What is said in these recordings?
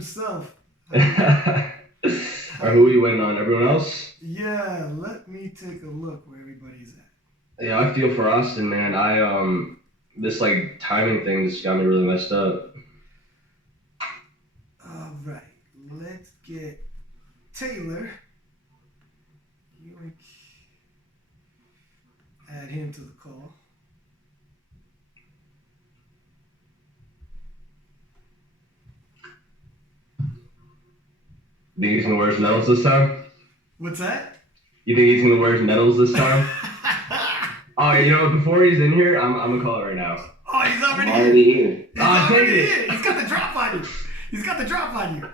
himself. Or who are you waiting on? Everyone else? Yeah, let me take a look where everybody's at. Yeah, I feel for Austin, man. This like timing thing's got me really messed up. All right, let's get Taylor. Add him to the call. Think he's gonna wear his medals this time? What's that? You think he's gonna wear his medals this time? Oh, you know, before he's in here, I'm gonna call it right now. Oh, he's already here. He's already in. He's got the drop on you. He's got the drop on you.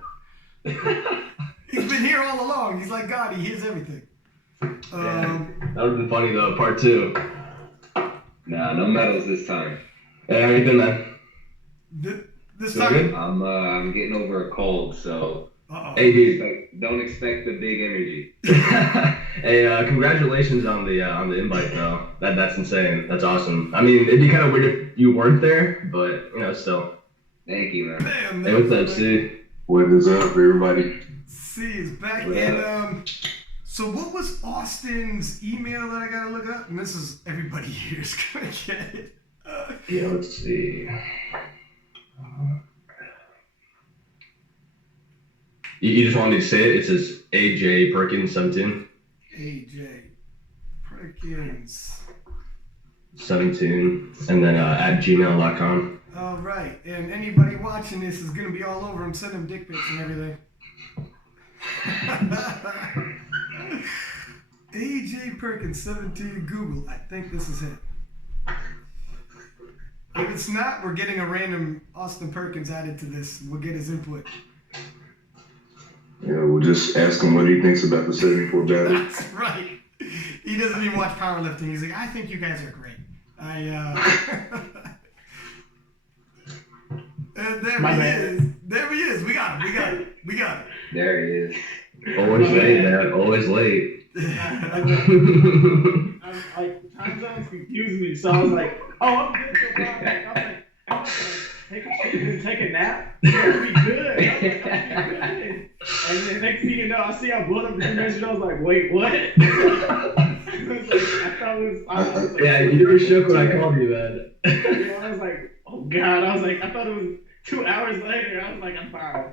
He's been here all along. He's like God. He hears everything. That would've been funny though. Part 2. Nah, no medals this time. Hey, how you been, man? This Feel time. good? I'm getting over a cold, so. Hey, dude. Don't expect the big energy. Hey, congratulations on the invite though. That's insane. That's awesome. I mean, it'd be kind of weird if you weren't there, but you know, still. Thank you, man. Damn, Hey, what's up, Seay? What is up, everybody? Seay is back. And so what was Austin's email that I gotta look up? And this is everybody here is gonna get it. Yeah, let's see. You just want me to say it? It says AJ Perkins 17. AJ Perkins 17, and then at gmail.com. All right, and anybody watching this is gonna be all over him. Send him dick pics and everything. AJ Perkins 17 Google. I think this is it. If it's not, we're getting a random Austin Perkins added to this. We'll get his input. Yeah, we'll just ask him what he thinks about the 74 battle. That's right. He doesn't even watch powerlifting. He's like, I think you guys are great. And there he is. We got him. There he is. Always late, man. Always late. I'm like, time zones confuse me, so I was like, oh, I'm good so far. I'm like, take a shit and take a nap. That'll be good. And then next thing you know, I see I blown up the message. I was like, wait, what? I thought it was. Yeah, you were shook when I called you, man. I was like, oh God. I thought it was 2 hours later. I was like, I'm fine.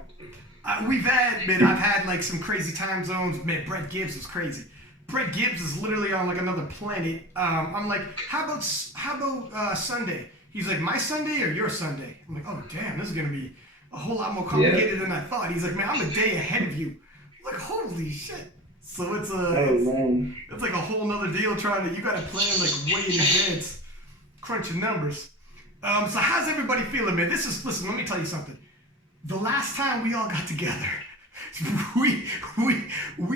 I've had like some crazy time zones. Man, Brett Gibbs was crazy. Brett Gibbs is literally on like another planet. I'm like, how about Sunday? He's like, my Sunday or your Sunday? I'm like, oh damn, this is gonna be a whole lot more complicated than I thought. He's like, man, I'm a day ahead of you. I'm like, holy shit. So it's like a whole nother deal you gotta plan like way in advance, crunching numbers. So how's everybody feeling, man? Listen, let me tell you something. The last time we all got together, we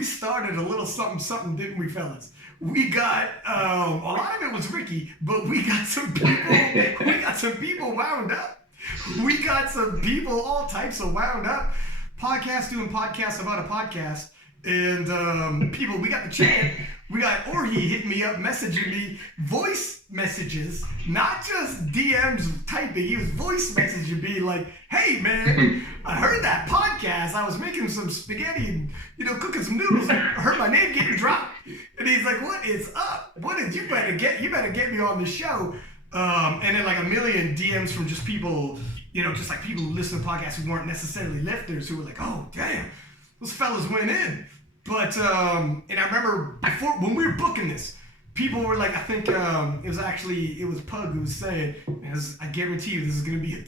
started a little something, didn't we, fellas? We got a lot of it was Ricky, but we got some people wound up. We got some people, all types of wound up. Doing podcasts about a podcast. And people, we got the chant. We got Orhi hitting me up, messaging me, voice messages, not just DMs typing. He was voice messaging me like, hey man, I heard that podcast. I was making some spaghetti and, cooking some noodles. I heard my name getting dropped. And he's like, what is up? You better get me on the show. And then like a million DMs from just people, just like people who listen to podcasts who weren't necessarily lifters who were like, oh damn, those fellas went in. But, and I remember before, when we were booking this, people were like, I think it was Pug who was saying, I guarantee you this is gonna be a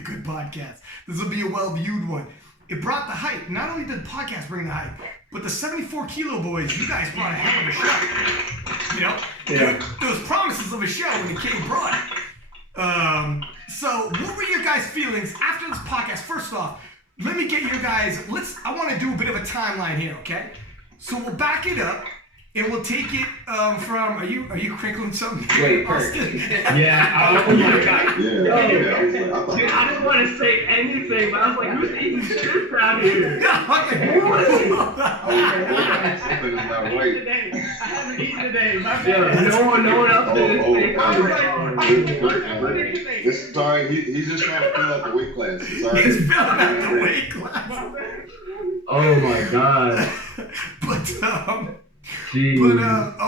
good podcast. This will be a well-viewed one. It brought the hype. Not only did the podcast bring the hype, but the 74 Kilo Boys, you guys brought a hell of a show. There was promises of a show when it came brought. So what were your guys' feelings after this podcast? First off, let me get your guys, I want to do a bit of a timeline here, okay? So we'll back it up, and we'll take it from, are you crinkling something? Wait, Austin? Yeah, oh my God. Yeah. Dude, I didn't want to say anything, but I was like, who's eating chips out here? Something is not right. I haven't eaten today, my bad. Yeah, no one else did this thing. It's sorry. He's just trying to fill out the weight class. It's all right. He's filling out the weight class. Oh my god.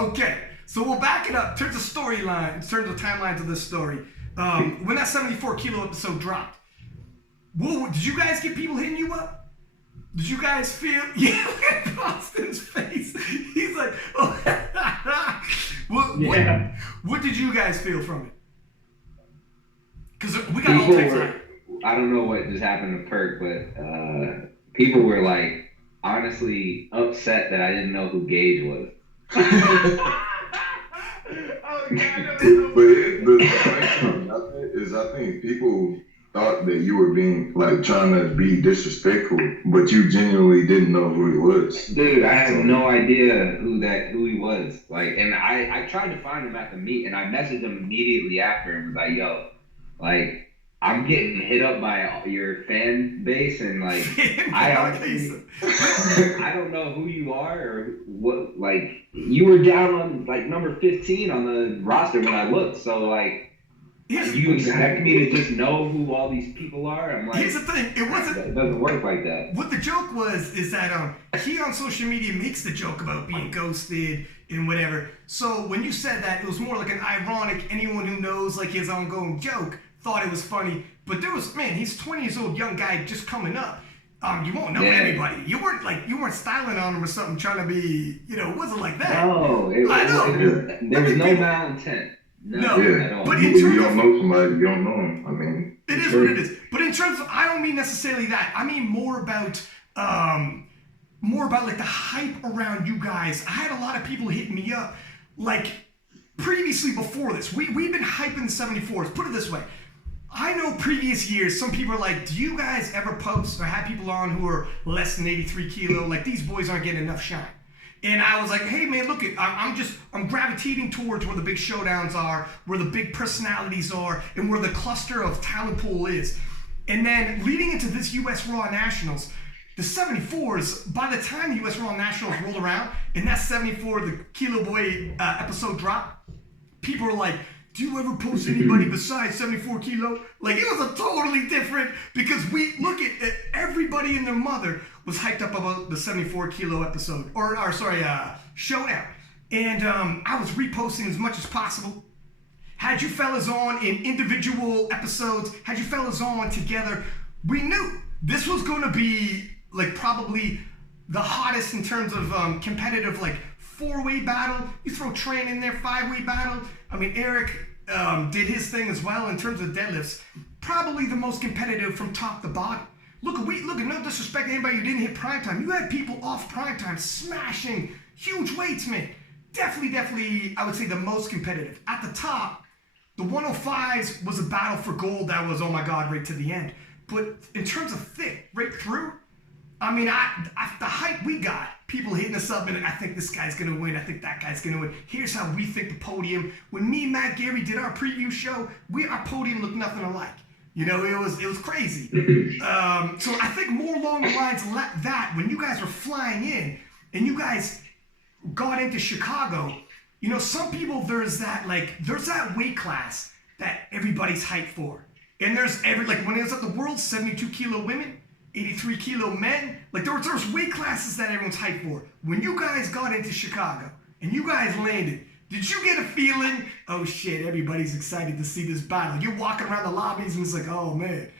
Okay. So we'll back it up. In terms of storyline, in terms of timelines of this story, when that 74 kilo episode dropped, did you guys get people hitting you up? Did you guys feel? Yeah, look at Austin's face. He's like, oh. What did you guys feel from it? Because we got all types of. I don't know what just happened to Perk, but people were like honestly upset that I didn't know who Gage was. But the question about that is, I think people thought that you were being like trying to be disrespectful, but you genuinely didn't know who he was. Dude, I had no idea who he was. Like, and I tried to find him at the meet, and I messaged him immediately after and was like, yo, like, I'm getting hit up by your fan base, and like, I don't know who you are or what. Like, you were down on like number 15 on the roster when I looked. So like, you expect me to just know who all these people are? I'm like, here's the thing. It doesn't work like that. What the joke is that he on social media makes the joke about being ghosted and whatever. So when you said that, it was more like an ironic. Anyone who knows like his ongoing joke thought it was funny, but he's 20 years old, young guy just coming up. You won't know everybody. You weren't styling on him or something, trying to be, it wasn't like that. No, there was no malintent. No, but if you don't know somebody, you don't know him. I mean, it is what it is. But in terms of, I don't mean necessarily that. I mean more about like the hype around you guys. I had a lot of people hitting me up, like previously before this. We've been hyping 74s. Put it this way. I know previous years, some people are like, do you guys ever post or have people on who are less than 83 kilo? Like, these boys aren't getting enough shine. And I was like, hey man, look, I'm gravitating towards where the big showdowns are, where the big personalities are, and where the cluster of talent pool is. And then leading into this US Raw Nationals, the 74s, by the time the US Raw Nationals rolled around, and that 74, the Kilo Boy episode dropped, people were like, do you ever post anybody besides 74 kilo? Like, it was a totally different, because we look at everybody and their mother was hyped up about the 74 kilo episode, showdown. And I was reposting as much as possible. Had you fellas on in individual episodes, had you fellas on together, we knew this was going to be like probably the hottest in terms of competitive, like 4-way battle. You throw Train in there, 5-way battle. I mean, Eric did his thing as well in terms of deadlifts. Probably the most competitive from top to bottom. Look, no disrespect to anybody who didn't hit primetime. You had people off primetime smashing huge weights, man. Definitely, I would say the most competitive. At the top, the 105s was a battle for gold that was, oh my God, right to the end. But in terms of thick, right through, I mean, the hype we got, people hitting us up, and I think this guy's going to win. I think that guy's going to win. Here's how we think the podium. When me and Matt Gary did our preview show, our podium looked nothing alike. It was crazy. So I think more along the lines of that, when you guys were flying in and you guys got into Chicago, some people, there's that weight class that everybody's hyped for. And there's when it was at the World, 72 kilo women, 83 kilo men, like there was weight classes that everyone's hyped for. When you guys got into Chicago and you guys landed, did you get a feeling, oh shit, everybody's excited to see this battle? You're walking around the lobbies and it's like, oh man,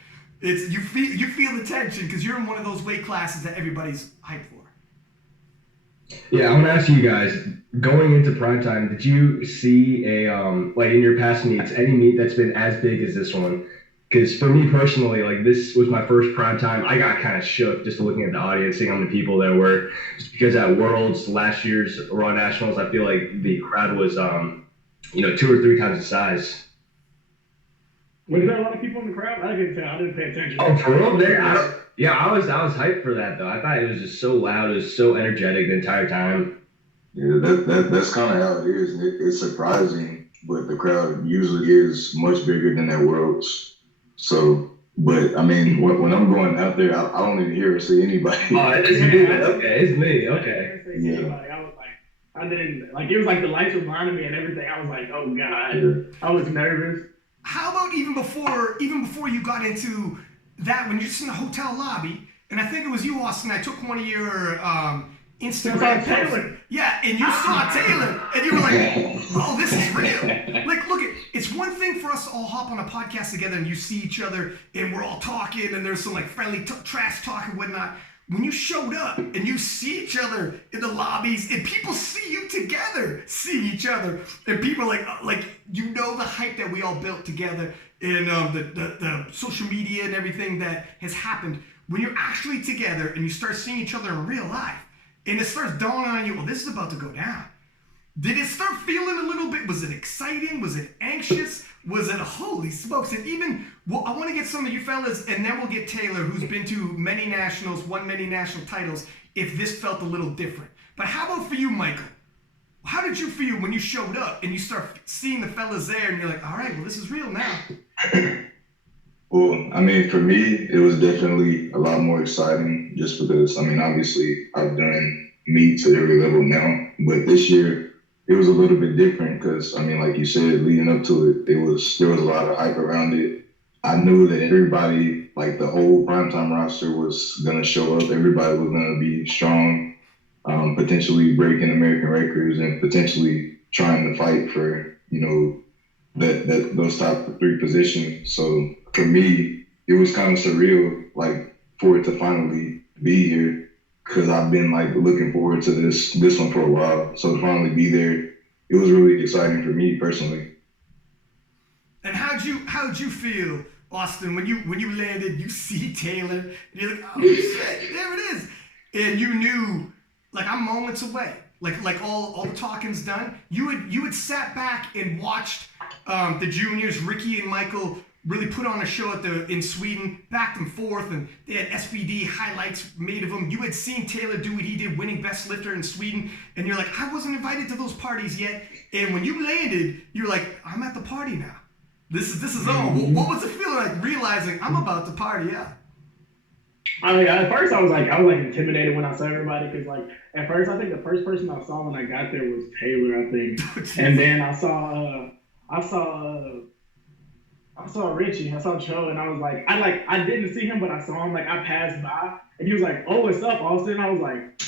you feel the tension because you're in one of those weight classes that everybody's hyped for. Yeah, I want to ask you guys, going into primetime, did you see in your past meets, any meet that's been as big as this one? Because for me personally, like this was my first primetime. I got kind of shook just looking at the audience, seeing how many people there were. Just because at Worlds, last year's Raw Nationals, I feel like the crowd was, 2 or 3 times the size. Was there a lot of people in the crowd? I didn't pay attention. Oh, for real? I was hyped for that though. I thought it was just so loud. It was so energetic the entire time. Yeah, that's kind of how it is. It's surprising, but the crowd usually is much bigger than at Worlds. So, but I mean, when I'm going out there, I don't even hear or see anybody. Oh, it's me. Okay, it's me. Okay. I was like, I didn't like. It was like the lights were blinding me and everything. I was like, oh god, I was nervous. How about even before you got into that, when you're just in the hotel lobby, and I think it was you, Austin. I took one of your Instagram posts. Yeah, and you saw Taylor, and you were like, "Oh, this is real." Like, look, it's one thing for us to all hop on a podcast together, and you see each other, and we're all talking, and there's some like friendly trash talk and whatnot. When you showed up and you see each other in the lobbies, and people see you together, see each other, and people like you know the hype that we all built together, and the social media and everything that has happened. When you're actually together and you start seeing each other in real life, and it starts dawning on you, well, this is about to go down. Did it start feeling a little bit? Was it exciting? Was it anxious? Was it holy smokes? And even, well, I want to get some of you fellas, and then we'll get Taylor, who's been to many nationals, won many national titles, if this felt a little different. But how about for you, Michael? How did you feel when you showed up and you start seeing the fellas there, and you're like, all right, well, this is real now? Well, I mean, for me, it was definitely a lot more exciting just because, I mean, obviously I've done meets at every level now, but this year it was a little bit different because, I mean, like you said, leading up to it, there was a lot of hype around it. I knew that everybody, like the whole primetime roster was going to show up. Everybody was going to be strong, potentially breaking American records and potentially trying to fight for, you know, those top 3 positions. So for me, it was kind of surreal, like, for it to finally be here, because I've been like looking forward to this one for a while. So to finally be there, it was really exciting for me personally. And how'd you feel, Austin, when you landed? You see Taylor, and you're like, oh shit, there it is, and you knew, like, I'm moments away. Like all the talking's done. You had sat back and watched the juniors, Ricky and Micheal, really put on a show in Sweden, back and forth, and they had SBD highlights made of them. You had seen Taylor do what he did, winning best lifter in Sweden, and you're like, I wasn't invited to those parties yet. And when you landed, you're like, I'm at the party now. This is on. What was it feeling like realizing I'm about to party out? I mean, at first I was like intimidated when I saw everybody, because like at first I think the first person I saw when I got there was Taylor, I think, and then I saw Richie, I saw Cho, and I was like, I didn't see him, but I saw him, like, I passed by, and he was like, oh, what's up, Austin? I was like,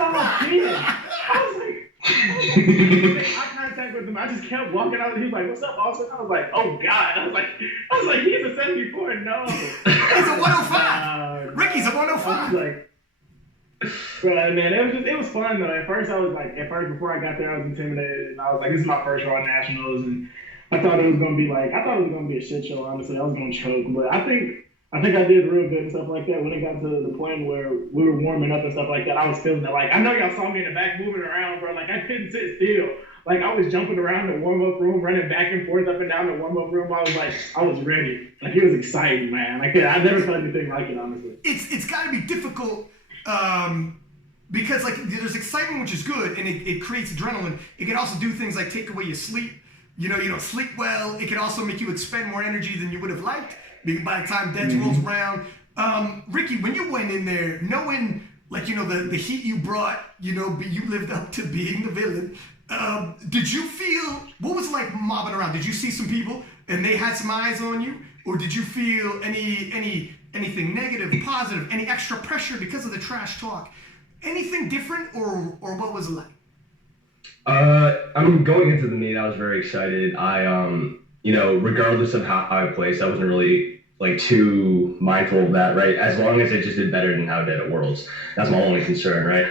oh, kid. I was like, eye contact with him. I just kept walking out, and he was like, what's up, Austin? I was like, oh God. I was like, he's a 74, no. He's a 105. Ricky's a 105. I was like, but man, it was fun though. At first before I got there, I was intimidated, and I was like, this is my first Raw Nationals, and I thought it was gonna be a shit show. Honestly, I was gonna choke, but I think I did real good and stuff like that. When it got to the point where we were warming up and stuff like that, I was feeling it. Like, I know y'all saw me in the back moving around, bro. Like, I couldn't sit still. Like, I was jumping around the warm-up room, running back and forth up and down the warm-up room. I was ready. Like, it was exciting, man. Like, I never felt anything like it, honestly. It's got to be difficult because, like, there's excitement, which is good, and it creates adrenaline. It can also do things like take away your sleep. You don't sleep well. It can also make you expend more energy than you would have liked by the time Deads rolls around. Ricky, when you went in there, knowing, like, the heat you brought, you lived up to being the villain. Did you feel, what was it like mobbing around? Did you see some people and they had some eyes on you? Or did you feel anything negative, positive, any extra pressure because of the trash talk? Anything different, or what was it like? I mean, going into the meet, I was very excited. I, regardless of how I placed, I wasn't really like too mindful of that, right? As long as I just did better than how I did at Worlds, that's my only concern, right?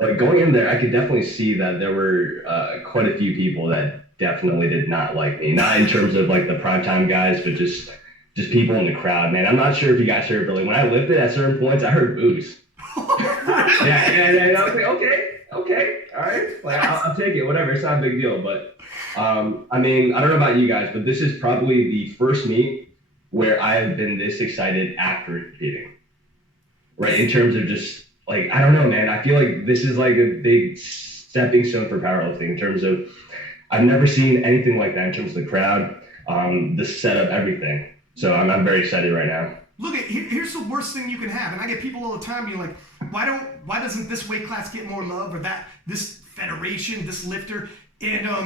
Like going in there, I could definitely see that there were quite a few people that definitely did not like me. Not in terms of like the primetime guys, but just people in the crowd, man. I'm not sure if you guys heard, but like when I lifted at certain points, I heard boos. Yeah, and I was like, okay, all right, like I'll take it, whatever. It's not a big deal. But I mean, I don't know about you guys, but this is probably the first meet where I have been this excited after competing, right? In terms of just like, I don't know, man. I feel like this is like a big stepping stone for powerlifting in terms of I've never seen anything like that in terms of the crowd, the setup, everything. So I'm very excited right now. Look, here's the worst thing you can have, and I get people all the time being like, why doesn't this weight class get more love, or that this federation, this lifter? And I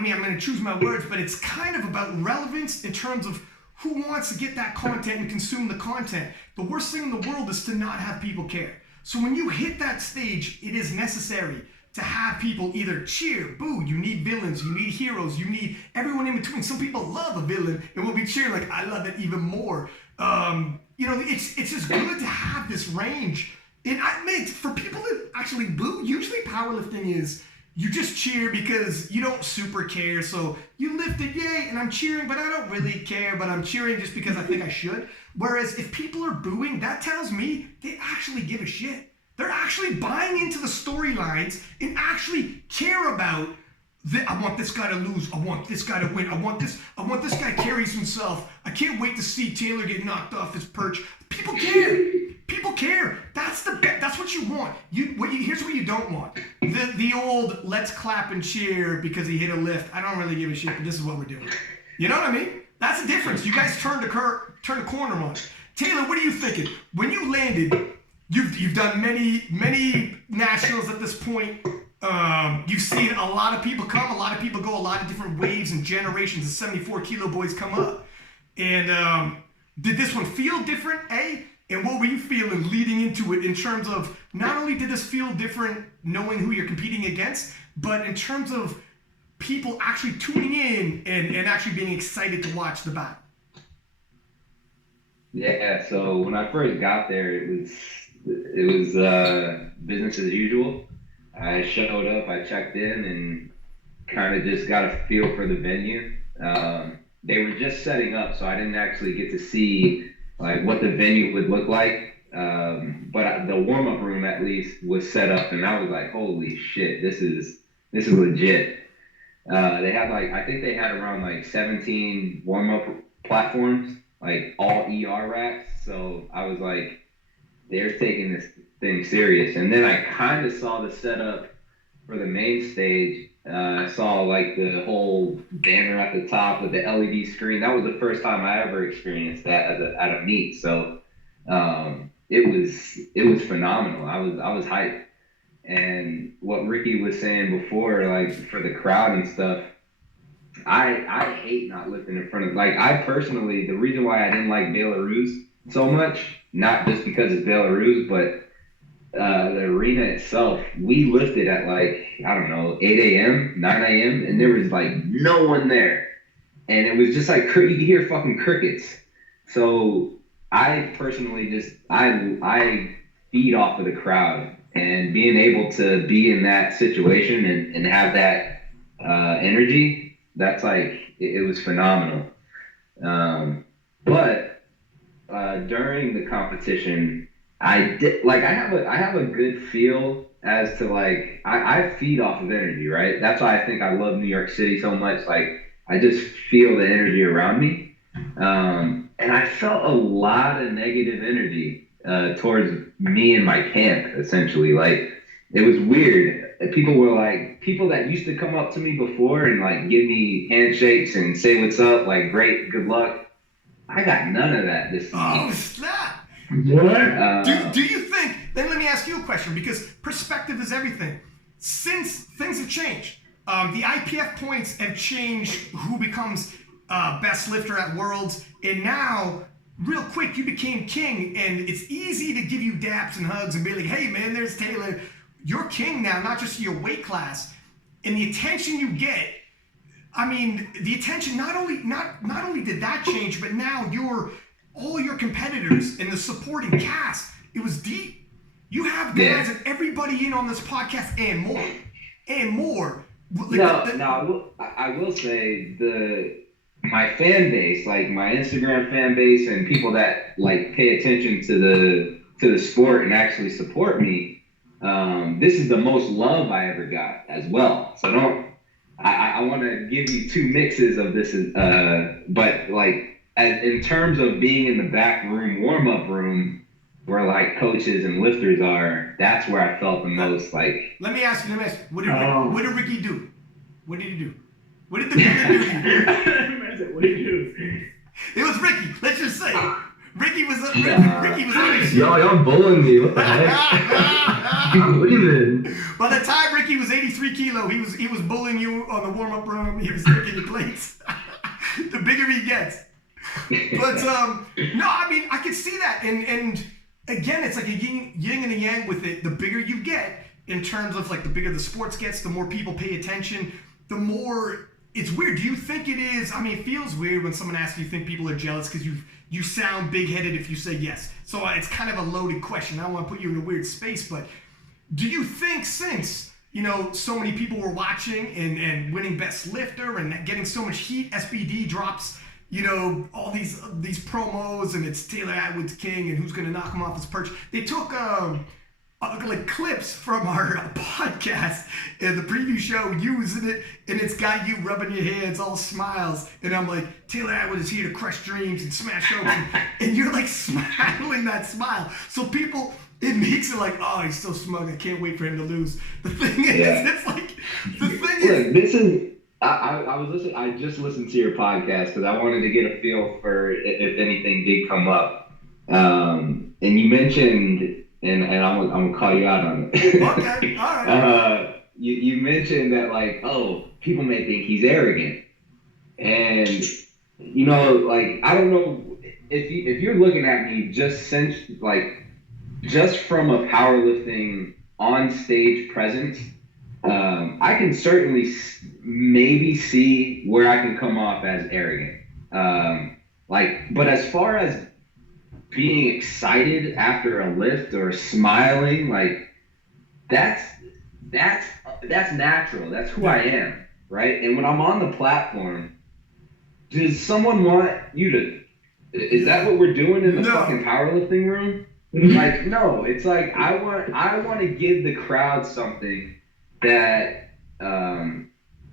mean, I'm going to choose my words, but it's kind of about relevance in terms of who wants to get that content and consume the content. The worst thing in the world is to not have people care. So when you hit that stage, it is necessary to have people either cheer, boo. You need villains, you need heroes, you need everyone in between. Some people love a villain and will be cheering like, I love it even more. You know, it's just good to have this range. And I mean, for people that actually boo, usually powerlifting is you just cheer because you don't super care. So you lifted, yay, and I'm cheering, but I don't really care, but I'm cheering just because I think I should. Whereas if people are booing, that tells me they actually give a shit. They're actually buying into the storylines and actually care about I want this guy to lose. I want this guy to win. I want this guy carries himself. I can't wait to see Taylor get knocked off his perch. People care. People care. That's what you want. Here's what you don't want. The old let's clap and cheer because he hit a lift. I don't really give a shit, but this is what we're doing. You know what I mean? That's the difference. You guys turn the corner on it. Taylor, what are you thinking? When you landed, you've done many nationals at this point. You've seen a lot of people come, a lot of people go, a lot of different waves and generations of 74 kilo boys come up. And did this one feel different, A? And what were you feeling leading into it in terms of not only did this feel different knowing who you're competing against, but in terms of people actually tuning in and actually being excited to watch the battle? Yeah, so when I first got there, it was business as usual. I showed up, I checked in, and kind of just got a feel for the venue. They were just setting up, so I didn't actually get to see like what the venue would look like. But the warm-up room at least was set up, and I was like, holy shit, this is legit. They had I think they had around 17 warm-up platforms, all ER racks. So I was like, they're taking this thing serious. And then I kind of saw the setup for the main stage. I saw the whole banner at the top with the LED screen. That was the first time I ever experienced that at a meet. So it was phenomenal. I was hyped. And what Ricky was saying before, for the crowd and stuff, I hate not lifting in front of I personally, the reason why I didn't like Belarus so much, not just because it's Belarus, but the arena itself, we lifted at 8 a.m., 9 a.m., and there was no one there. And it was just you could hear fucking crickets. So I personally I feed off of the crowd, and being able to be in that situation and have that energy, that's it was phenomenal. But during the competition, I did I have a good feel as to I feed off of energy, right? That's why I think I love New York City so much. I just feel the energy around me, and I felt a lot of negative energy towards me and my camp. Essentially, it was weird. People were people that used to come up to me before and give me handshakes and say what's up, great, good luck. I got none of that this season. Oh, snap! What? Do you think, then let me ask you a question, because perspective is everything. Since things have changed, the IPF points have changed who becomes best lifter at Worlds, and now, real quick, you became king, and it's easy to give you daps and hugs and be like, hey man, there's Taylor. You're king now, not just your weight class. And the attention you get, I mean, the attention not only did that change, but now all your competitors and the supporting cast, it was deep. You have guys and everybody in on this podcast and more. I will say my fan base, my Instagram fan base and people that pay attention to the sport and actually support me, this is the most love I ever got as well. So I want to give you two mixes of this, but in terms of being in the back room, warm-up room, where coaches and lifters are, that's where I felt the most Let me ask you, what did Ricky do? What did he do? What did the villain do to you? What did he do? It was Ricky. Let's just say Ricky was on his shit. Y'all bullying me. What the heck? You leaving? By the time Ricky was 83 kilo, he was bullying you on the warm-up room. He was taking your plates. The bigger he gets. But no, I mean, I can see that. And again, it's like a yin and a yang with it. The bigger you get, in terms of like the bigger the sports gets, the more people pay attention, the more it's weird. Do you think it is? I mean, it feels weird when someone asks you think people are jealous because you sound big-headed if you say yes. So it's kind of a loaded question. I don't want to put you in a weird space, but do you think since, you know, so many people were watching and winning Best Lifter and getting so much heat, SBD drops, you know, all these promos and it's Taylor Atwood's king and who's going to knock him off his perch. They took like clips from our podcast in the preview show using it, and it's got you rubbing your hands, all smiles, and I'm like, Taylor Atwood is here to crush dreams and smash hopes, and you're like smiling that smile. So people, it makes it like, oh, he's so smug, I can't wait for him to lose. The thing is, it's like, the thing is, this is, I was listening, I just listened to your podcast because I wanted to get a feel for if anything did come up. And you mentioned, and I'm gonna call you out on it. Okay, all right. You mentioned that like, oh, people may think he's arrogant, and you know, like I don't know if you're looking at me just from a powerlifting on stage presence, I can certainly maybe see where I can come off as arrogant. But as far as being excited after a lift or smiling, like that's natural. That's who I am, right? And when I'm on the platform, does someone want you to? Is that what we're doing in the fucking powerlifting room? Like, no. It's like I want to give the crowd something that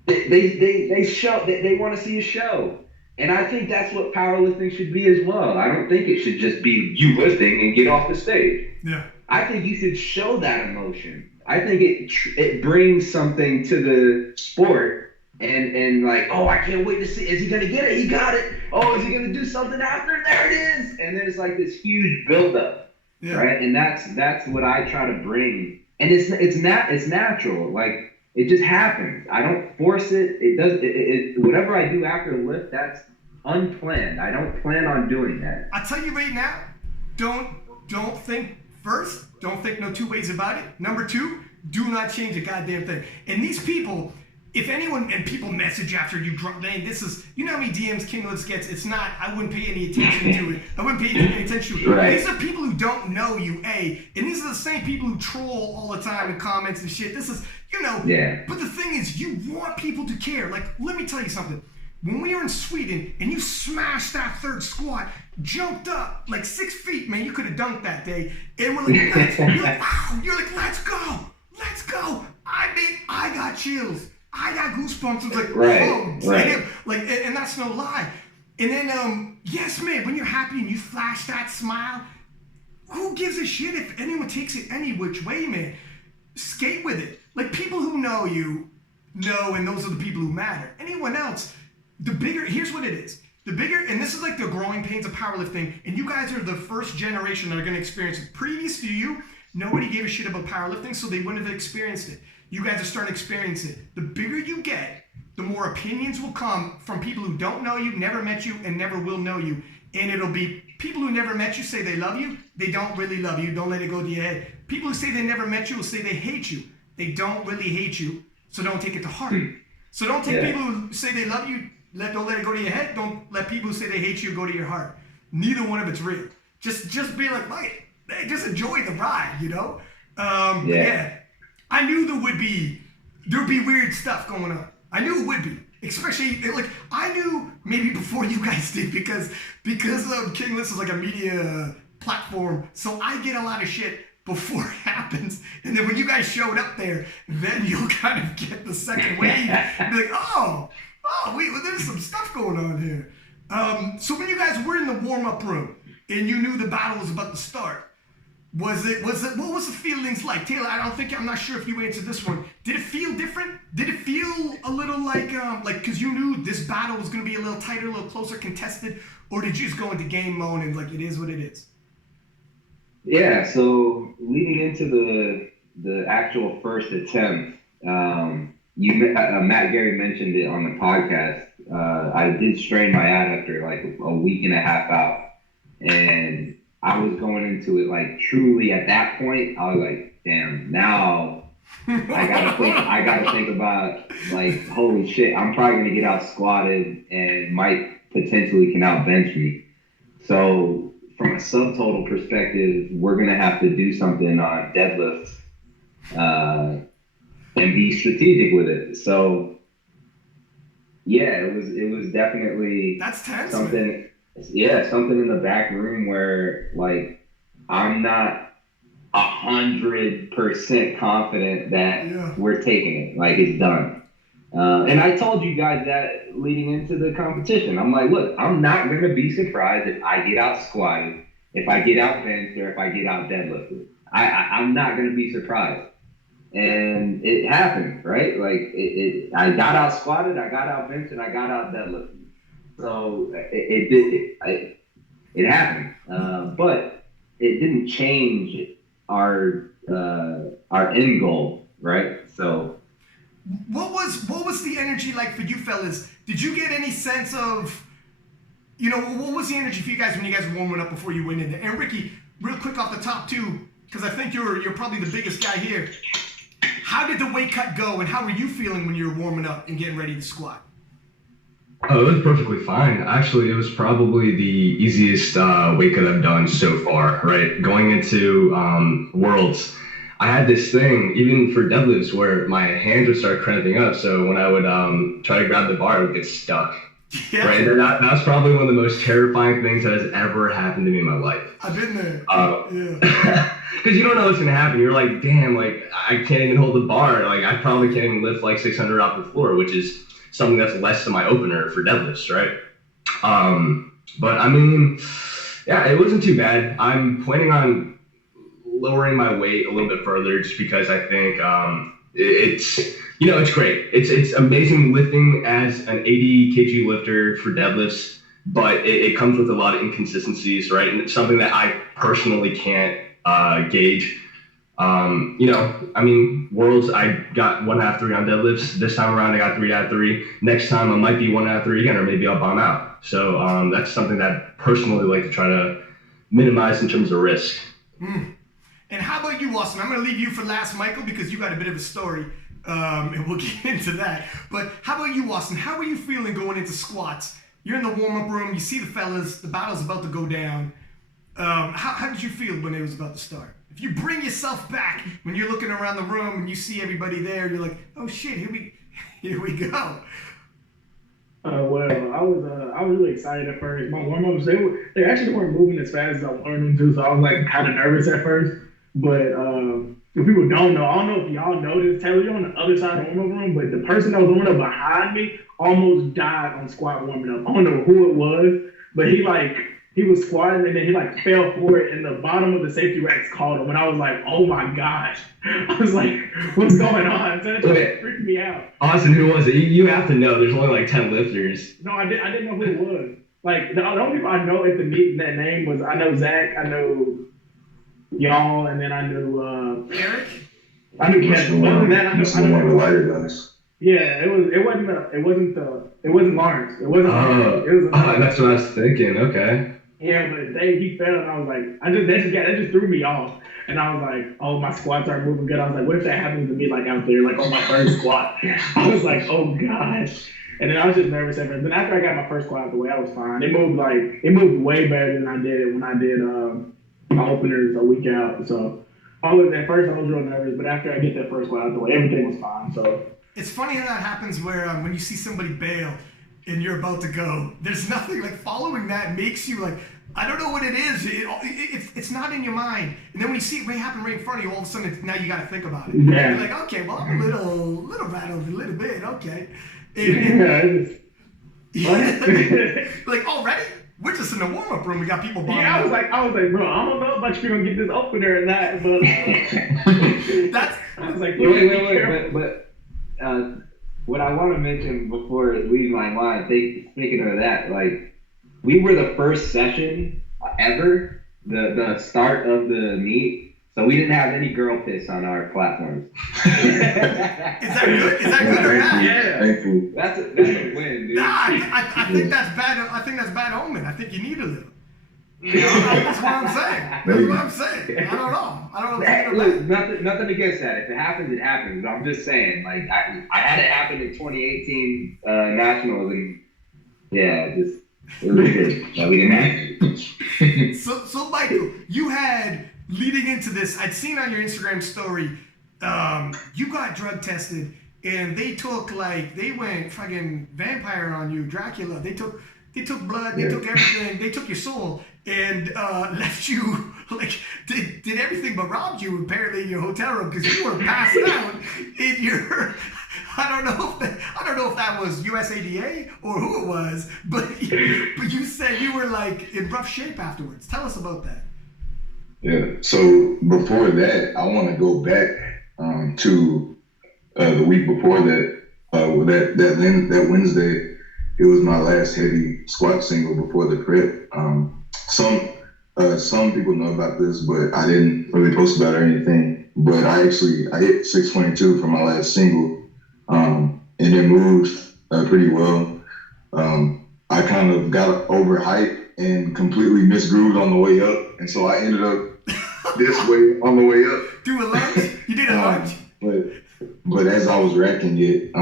they show that they want to see a show. And I think that's what powerlifting should be as well. I don't think it should just be you lifting and get off the stage. Yeah. I think you should show that emotion. I think it brings something to the sport and like, oh, I can't wait to see. Is he going to get it? He got it. Oh, is he going to do something after? There it is. And then it's like this huge buildup, right? And that's what I try to bring. And it's natural. Like, it just happens. I don't force it. It does. Whatever I do after a lift, that's unplanned. I don't plan on doing that. I tell you right now, don't think first. Don't think no two ways about it. Number two, do not change a goddamn thing. And these people, if anyone, and people message after you drop, man, this is, you know how many DMs King Lifts gets? It's not, I wouldn't pay any attention to it. I wouldn't pay any attention to it. Right. These are people who don't know you, A, and these are the same people who troll all the time in comments and shit. This is, you know, but the thing is, you want people to care. Like, let me tell you something. When we were in Sweden and you smashed that third squat, jumped up like 6 feet, man, you could have dunked that day. And we're like, you're like, wow, you're like, let's go. I mean, I got chills. I got goosebumps. It's like, damn. Like, and that's no lie. And then, yes, man, when you're happy and you flash that smile, who gives a shit if anyone takes it any which way, man? Skate with it. Like, people who know you know, and those are the people who matter. Anyone else, the bigger, here's what it is. The bigger, and this is like the growing pains of powerlifting, and you guys are the first generation that are going to experience it. Previous to you, nobody gave a shit about powerlifting, so they wouldn't have experienced it. You guys are starting to experience it. The bigger you get, the more opinions will come from people who don't know you, never met you, and never will know you. And it'll be people who never met you say they love you. They don't really love you. Don't let it go to your head. People who say they never met you will say they hate you. They don't really hate you, so don't take it to heart. So don't take people who say they love you, don't let it go to your head. Don't let people who say they hate you go to your heart. Neither one of it's real. Just be like, hey, just enjoy the ride, you know? I knew there would be weird stuff going on. I knew it would be. Especially, like, I knew maybe before you guys did because King List is like a media platform, so I get a lot of shit before it happens. And then when you guys showed up there, then you'll kind of get the second wave. And be like, wait, there's some stuff going on here. So when you guys were in the warm-up room and you knew the battle was about to start, what was the feelings like? Taylor, I'm not sure if you answered this one. Did it feel different? Did it feel a little like, because you knew this battle was going to be a little tighter, a little closer contested, or did you just go into game mode and like, it is what it is? Yeah, so leading into the actual first attempt, Matt Gary mentioned it on the podcast. I did strain my ad after like a week and a half out, and I was going into it like truly at that point. I was like, damn, now I gotta think about like, holy shit, I'm probably gonna get out squatted and might potentially can out bench me. So from a subtotal perspective, we're gonna have to do something on deadlifts and be strategic with it. So yeah, it was definitely that's tense, something. Man. Yeah, something in the back room where like I'm not 100% confident that we're taking it. Like it's done. And I told you guys that leading into the competition. I'm like, look, I'm not going to be surprised if I get out squatted, if I get out benched, or if I get out deadlifted. I'm not going to be surprised. And it happened, right? Like I got out squatted, I got out benched, and I got out deadlifted. So it happened, but it didn't change our end goal, right? So, what was the energy like for you fellas? Did you get any sense of, what was the energy for you guys when you guys were warming up before you went in there? And Ricky, real quick off the top too, because I think you're probably the biggest guy here. How did the weight cut go, and how were you feeling when you were warming up and getting ready to squat? Oh, it was perfectly fine. Actually, it was probably the easiest weight cut I've done so far, right? Going into Worlds, I had this thing, even for deadlifts, where my hands would start cramping up. So when I would try to grab the bar, it would get stuck. Yeah. Right? And that was probably one of the most terrifying things that has ever happened to me in my life. I've been there. Yeah. Because you don't know what's going to happen. You're like, damn, like, I can't even hold the bar. Like, I probably can't even lift like 600 off the floor, which is something that's less than my opener for deadlifts, right? But I mean, yeah, it wasn't too bad. I'm planning on lowering my weight a little bit further just because I think it's great. It's amazing lifting as an 80 kg lifter for deadlifts, but it comes with a lot of inconsistencies, right? And it's something that I personally can't gauge. Worlds, I got 1.5-3 on deadlifts. This time around, I got 3.3. Next time, I might be 1.5-3 again, or maybe I'll bomb out. So that's something that I personally like to try to minimize in terms of risk. And how about you, Austin? I'm going to leave you for last, Michael, because you got a bit of a story, and we'll get into that. But how about you, Austin? How are you feeling going into squats? You're in the warm-up room. You see the fellas. The battle's about to go down. How did you feel when it was about to start? If you bring yourself back when you're looking around the room and you see everybody there, you're like, oh shit, here we go. Well, I was really excited at first. My warm-ups, they actually weren't moving as fast as I wanted them to, so I was like kind of nervous at first. But if people don't know, I don't know if y'all noticed, Taylor, you're on the other side of the warm-up room, but the person that was warming up behind me almost died on squat warming up. I don't know who it was, but he was squatting and then he like fell forward and the bottom of the safety racks caught him. And I was like, oh my gosh. I was like, what's going on? So it freaked me out. Austin, who was it? You have to know. There's only like 10 lifters. No, I didn't know who it was. Like the only people I know at the meet that name was, I know Zach, I know y'all, and then I knew Eric. I knew Kevin. Other than that, I know one of the lighter guys. Yeah, it wasn't Lawrence. It wasn't. That's what I was thinking. Okay. Yeah, but he fell, and I was like, that just threw me off, and I was like, oh, my squats aren't moving good. I was like, what if that happens to me like out there, like on my first squat? I was like, oh gosh, and then I was just nervous at first. Then after I got my first squat out the way, I was fine. It moved way better than I did it when I did my openers a week out. So at first I was real nervous, but after I get that first squat out the way, everything was fine. So it's funny how that happens where when you see somebody bail and you're about to go, there's nothing like following that makes you like, I don't know what it is. It's not in your mind. And then when you see it happen right in front of you, all of a sudden now you got to think about it. Yeah. You're like, okay, well, I'm a little rattled a little bit. Okay. Like already? We're just in the warm-up room. We got people bombing. Yeah, I was like, bro, I don't know about you gonna get this opener or not, but I was like, wait, but what I want to mention before leaving my mind, speaking of that, like, we were the first session ever, the start of the meet. So we didn't have any girl piss on our platforms. Is that good? Is that good or bad? Yeah. Thankfully. That's a win, dude. Nah, I think that's bad. I think that's bad omen. I think you need a little. You know, that's what I'm saying. That's what I'm saying. I don't know. Hey, look, nothing against that. If it happens, it happens. But I'm just saying, like, I had it happen in 2018 Nationals, and yeah, it was good. No, we didn't have it. So Michael, you had. Leading into this, I'd seen on your Instagram story, you got drug tested, and they went fucking vampire on you, Dracula. They took blood, they took everything, they took your soul, and left you did everything but robbed you apparently in your hotel room because you were passed out in your. I don't know if that was USADA or who it was, but you said you were like in rough shape afterwards. Tell us about that. Yeah. So before that, I want to go back to the week before that. That Wednesday, it was my last heavy squat single before the prep. Some people know about this, but I didn't really post about it or anything. But I hit 622 for my last single, and it moved pretty well. I kind of got overhyped and completely misgrooved on the way up, and so I ended up this way on the way up. Do a lunge? You did a lunge? But as I was racking it,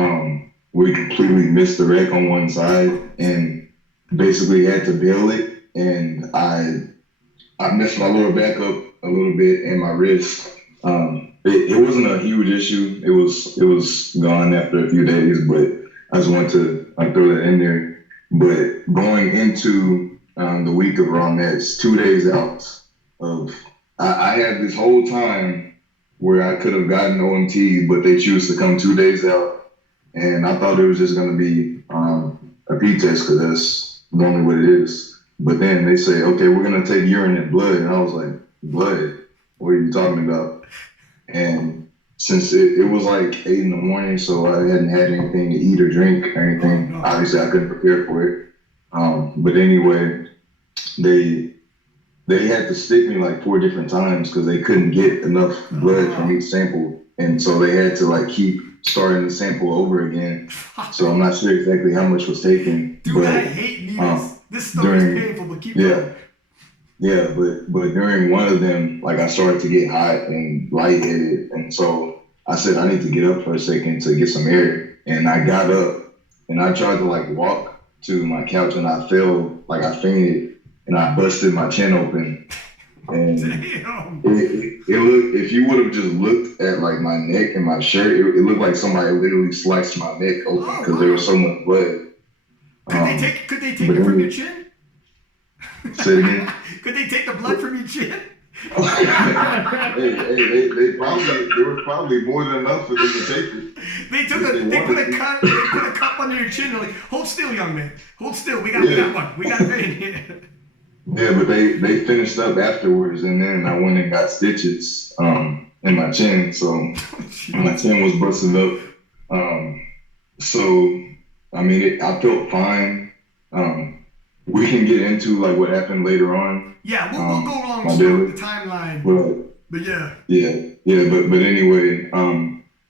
we completely missed the rack on one side and basically had to bail it. And I messed my lower back up a little bit and my wrist. It wasn't a huge issue. It was gone after a few days, but I just wanted to throw that in there. But going into the week of Raw Nets, 2 days out of, I had this whole time where I could have gotten OMT, but they choose to come 2 days out. And I thought it was just going to be a P test because that's normally what it is. But then they say, okay, we're going to take urine and blood. And I was like, blood? What are you talking about? And since it was like 8 in the morning, so I hadn't had anything to eat or drink or anything, obviously I couldn't prepare for it. But anyway, they had to stick me like 4 different times because they couldn't get enough blood from each sample. And so they had to keep starting the sample over again. So I'm not sure exactly how much was taken. Dude, I hate needles. This stuff is painful, but keep going. Yeah, but during one of them, I started to get hot and lightheaded. And so I said, I need to get up for a second to get some air. And I got up and I tried to walk to my couch and I fell, I fainted. And I busted my chin open, and it looked. If you would have just looked at my neck and my shirt, it looked like somebody literally sliced my neck open because there was so much blood. Could they take it from your chin? Say it again. Could they take the blood from your chin? They probably there was probably more than enough for them to take it. They put a cup under your chin. They're like, hold still, young man. Hold still. We got one. We got a vein here. Yeah, but they finished up afterwards, and then I went and got stitches in my chin, so my chin was busted up. So I mean, I felt fine. We can get into what happened later on. Yeah, we'll go along the timeline. But yeah. But anyway,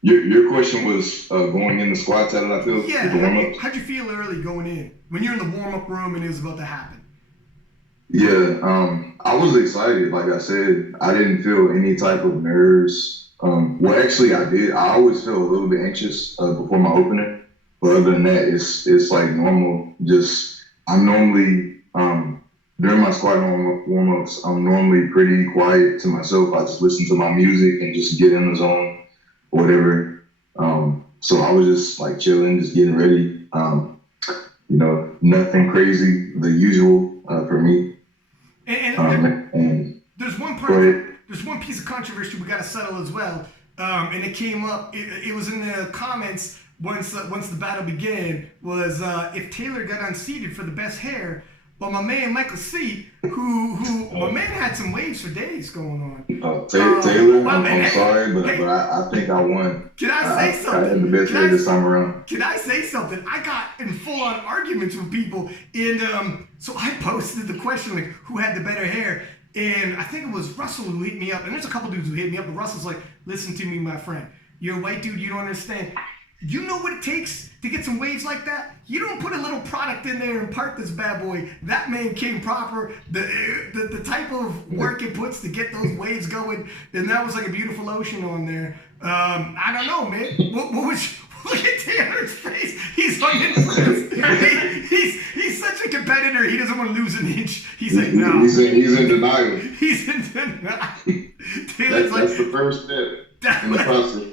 your question was going in the squats. How did I feel? Yeah. How'd you feel early going in when you're in the warm up room and it was about to happen? Yeah, I was excited. Like I said, I didn't feel any type of nerves. Well, actually, I did. I always feel a little bit anxious before my opener, but other than that, it's normal. I'm normally during my squat warm-ups, I'm normally pretty quiet to myself. I just listen to my music and just get in the zone or whatever. So I was just chilling, just getting ready. Nothing crazy, the usual for me. And there's one part. There's one piece of controversy we got to settle as well, and it came up. It was in the comments once the battle began. Was if Taylor got unseated for the best hair, by my man Micheal Seay, who my man had some waves for days going on. Taylor, I'm sorry, but I think I won. Can I say something? I had the best wave this time around. Can I say something? I got in full-on arguments with people, and so I posted the question, like, who had the better hair? And I think it was Russell who hit me up, and there's a couple dudes who hit me up, but Russell's like, listen to me, my friend. You're a white dude, you don't understand. You know what it takes to get some waves like that? You don't put a little product in there and part this bad boy. That man came proper. The type of work it puts to get those waves going, and that was like a beautiful ocean on there. I don't know, man. What was... Look at Taylor's face. He's unimpressed. He's such a competitor. He doesn't want to lose an inch. He's like, no. He's in denial. He's in denial. Taylor's that's the first step in the process.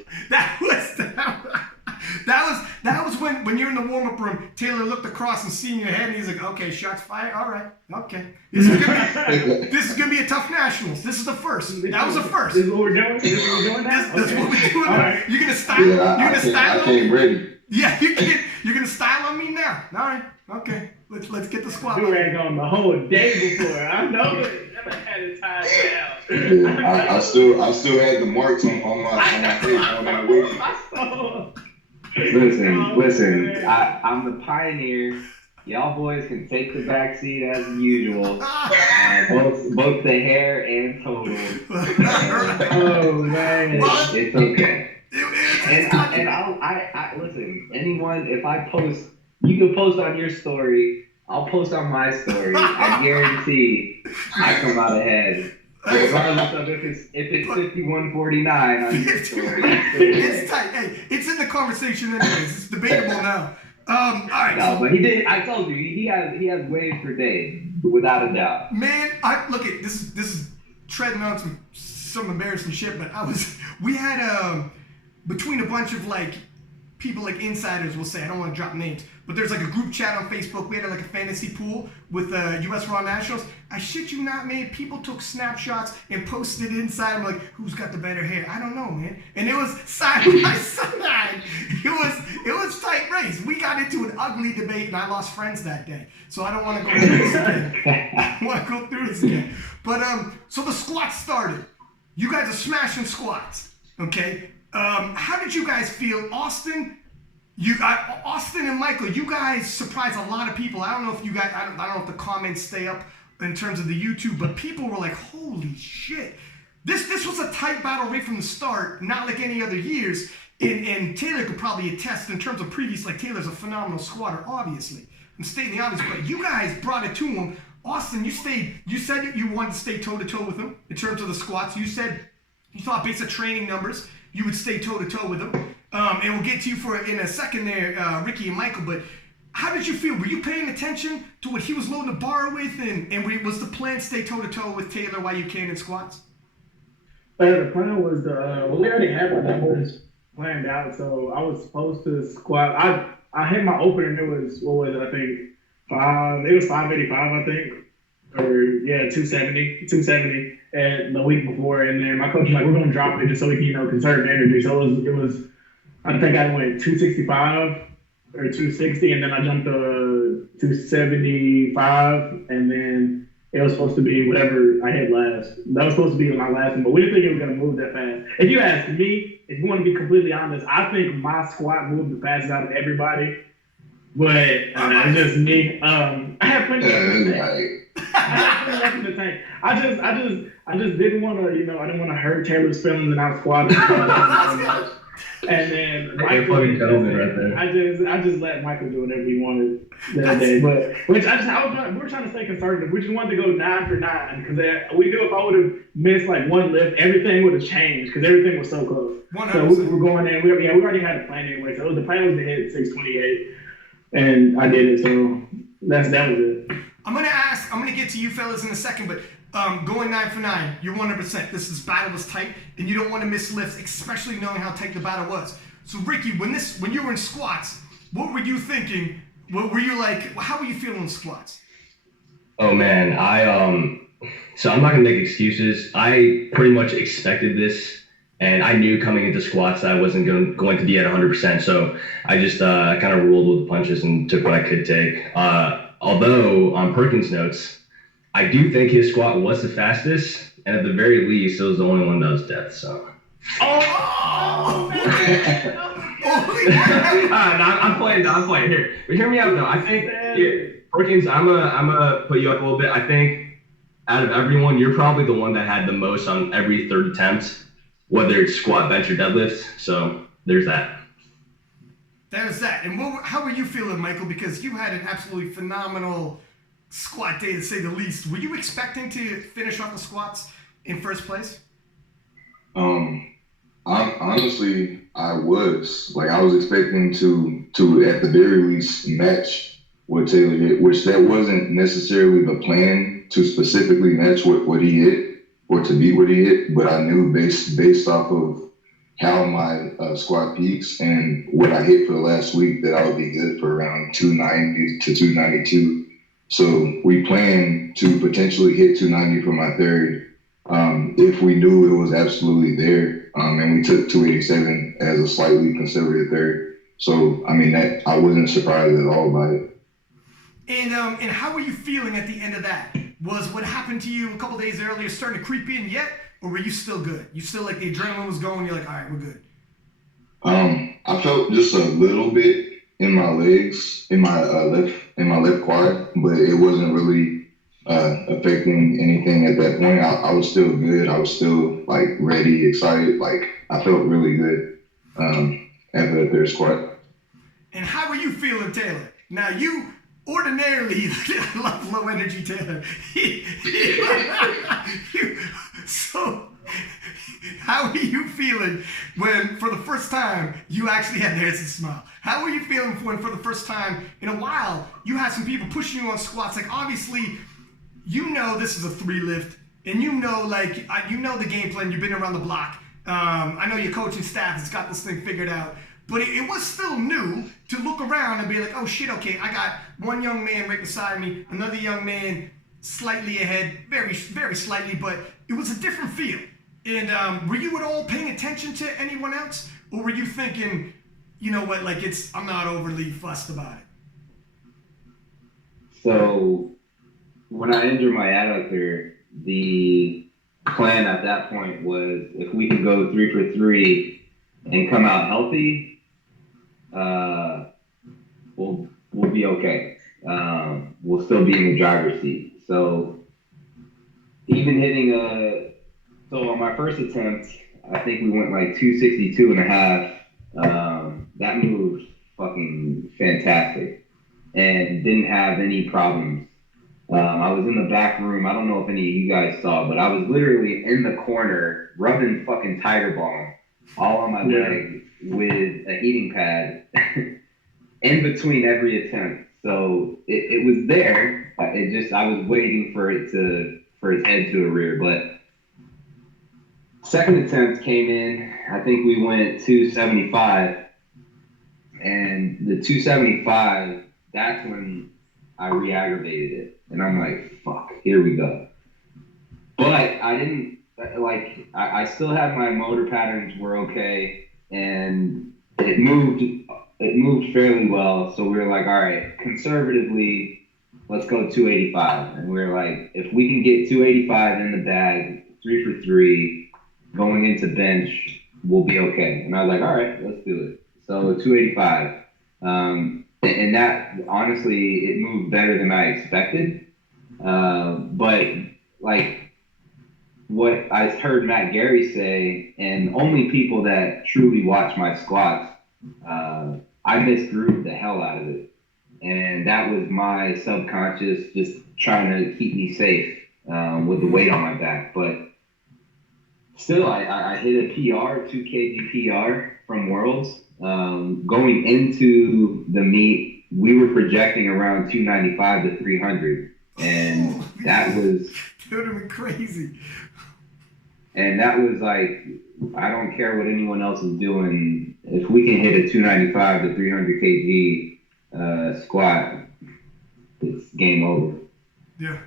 That was when you're in the warm-up room, Taylor looked across and seeing your head, and he's like, okay, shots fired. All right, okay. This is gonna be a tough nationals. This is the first. That was the first. This is what we're doing. That's what we're doing. Right. You're gonna style. You're gonna style. I came ready. Yeah, you're gonna style on me now. All right, okay. Let's get the squad. You ran on the whole day before. I know it. Never had it tied down. Yeah, I still had the marks on my face on my waist. Listen. I'm the pioneer. Y'all boys can take the back seat as usual. Both the hair and total. Oh man, it's okay. And I listen. Anyone, if I post, you can post on your story. I'll post on my story. I guarantee I come out ahead. Regardless of if it's 51-49 on your story. It's tight. Hey, it's in the conversation anyways. It's debatable now. All right. No, but he did. I told you he has waves for days, without a doubt. Man, look at this is treading on some embarrassing shit. But we had between a bunch of like people like insiders will say, I don't want to drop names, but there's like a group chat on Facebook. We had like a fantasy pool with U.S. Raw Nationals. I shit you not, man. People took snapshots and posted inside. I'm like, who's got the better hair? I don't know, man. And it was side by side. It was tight race. We got into an ugly debate, and I lost friends that day. So I don't want to go through this again. I don't want to go through this again. But so the squats started. You guys are smashing squats, okay? How did you guys feel, Austin? Austin and Michael, you guys surprised a lot of people. I don't know if you guys, I don't know if the comments stay up in terms of the YouTube, but people were like, holy shit. This was a tight battle right from the start, not like any other years. And Taylor could probably attest in terms of previous, like Taylor's a phenomenal squatter, obviously. I'm stating the obvious, but you guys brought it to him. Austin, you said you wanted to stay toe-to-toe with him in terms of the squats. You said you thought based on training numbers, you would stay toe-to-toe with him. And we'll get to you in a second there, Ricky and Michael, but how did you feel? Were you paying attention to what he was loading the bar with, and was the plan stay toe-to-toe with Taylor while you came in squats? The plan was, we already had our numbers planned out, so I was supposed to squat. I hit my opener, and it was, what was it, I think, it was 585, I think, or, yeah, 270, and the week before, and then my coach was like, we're going to drop it just so we can, conserve energy, so it was I think I went 265 or 260, and then I jumped to 275, and then it was supposed to be whatever I hit last. That was supposed to be my last one, but we didn't think it was going to move that fast. If you ask me, if you want to be completely honest, I think my squat moved the fastest out of everybody, but it's just me. I have plenty of in the tank. I just didn't want to, I didn't want to hurt Taylor's feelings and out squatting. And then Michael, fucking gentleman right there. I just let Michael do whatever he wanted that day. But we were trying to stay conservative. We just wanted to go 9 for 9 because we knew if I would have missed like one lift, everything would have changed because everything was so close. 100%. So we were going in. We already had a plan anyway. So the plan was to hit 628, and I did it. So that was it. I'm gonna get to you fellas in a second, but going 9 for 9, you're 100%. This battle was tight, and you don't want to miss lifts, especially knowing how tight the battle was. So Ricky, when you were in squats, what were you thinking? What were you like? How were you feeling in squats? Oh man, so I'm not gonna make excuses. I pretty much expected this, and I knew coming into squats that I wasn't going to be at 100%. So I just kind of rolled with the punches and took what I could take. Although on Perkins' notes, I do think his squat was the fastest, and at the very least, it was the only one that was death. So. Oh! I'm playing here. But hear me out though. I think Perkins, I'm gonna put you up a little bit. I think out of everyone, you're probably the one that had the most on every third attempt, whether it's squat, bench, or deadlift. So there's that. There's that. And how were you feeling, Michael? Because you had an absolutely phenomenal squat day, to say the least. Were you expecting to finish off the squats in first place? Honestly, I was expecting to at the very least match what Taylor hit, which that wasn't necessarily the plan to specifically match what he hit or to beat what he hit, but I knew based off of how my squat peaks and what I hit for the last week that I would be good for around 290 to 292. So we planned to potentially hit 290 for my third if we knew it was absolutely there. And we took 287 as a slightly conservative third. So, I mean, that I wasn't surprised at all by it. And how were you feeling at the end of that? Was what happened to you a couple days earlier starting to creep in yet? Or were you still good? You still like the adrenaline was going, you're like, all right, we're good? I felt just a little bit in my legs, in my left quad, but it wasn't really affecting anything at that point. I was still good. I was still like ready, excited. Like I felt really good after that third squat. And how are you feeling, Taylor? Now you ordinarily I love low energy Taylor. So how are you feeling when for the first time you actually had there's a smile? How are you feeling when for the first time in a while you had some people pushing you on squats? Like obviously you know this is a 3 lift, and you know the game plan. You've been around the block. I know your coaching staff has got this thing figured out, but it was still new to look around and be like, oh shit, okay, I got one young man right beside me, another young man slightly ahead, very, very slightly, but it was a different feel. And were you at all paying attention to anyone else, or were you thinking, you know what, like I'm not overly fussed about it? So when I injured my adductor, the plan at that point was if we could go 3 for 3 and come out healthy, we'll be okay. We'll still be in the driver's seat. So even hitting so on my first attempt, I think we went like 262 and a half. That moved fucking fantastic and didn't have any problems. I was in the back room. I don't know if any of you guys saw, but I was literally in the corner rubbing fucking Tiger Balm all on my leg with a heating pad in between every attempt. So it was there. I was waiting for its head to rear. But second attempt came in. I think we went 275, and the 275. That's when I re-aggravated it. And I'm like, fuck, here we go. But I didn't, I still had my motor patterns were okay. And it moved fairly well. So we were like, all right, conservatively, let's go 285. And we were like, if we can get 285 in the bag, 3 for 3, going into bench, we'll be okay. And I was like, all right, let's do it. So 285. And that, honestly, it moved better than I expected. But, like, what I heard Matt Gary say, and only people that truly watch my squats, I misgrooved the hell out of it. And that was my subconscious just trying to keep me safe with the weight on my back. But still, I hit a PR, 2 kg PR from Worlds. Going into the meet, we were projecting around 295 to 300, and that was crazy. And that was like, I don't care what anyone else is doing. If we can hit a 295 to 300 kg squat, it's game over. Yeah,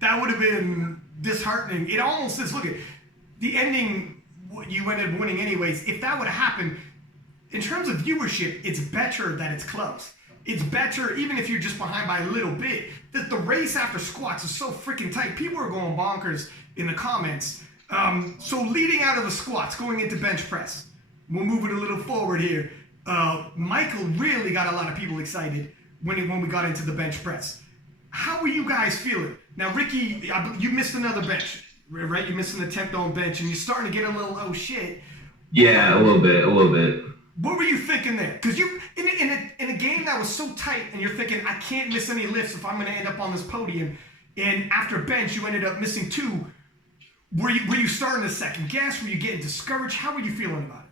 that would have been disheartening. It almost is. Look at the ending. You ended up winning anyways. If that would have happened. In terms of viewership, it's better that it's close. it's better, even if you're just behind by a little bit, that the race after squats is so freaking tight. People are going bonkers in the comments. So leading out of the squats, going into bench press, we'll move it a little forward here. Micheal really got a lot of people excited when we got into the bench press. How were you guys feeling? Now, Ricky, you missed another bench, right? You missed an attempt on bench, and you're starting to get a little, oh shit. Yeah, a little bit. What were you thinking there? Because you in a game that was so tight, and you're thinking, I can't miss any lifts if I'm going to end up on this podium. And after bench, you ended up missing 2. Were you starting to second guess? Were you getting discouraged? How were you feeling about it?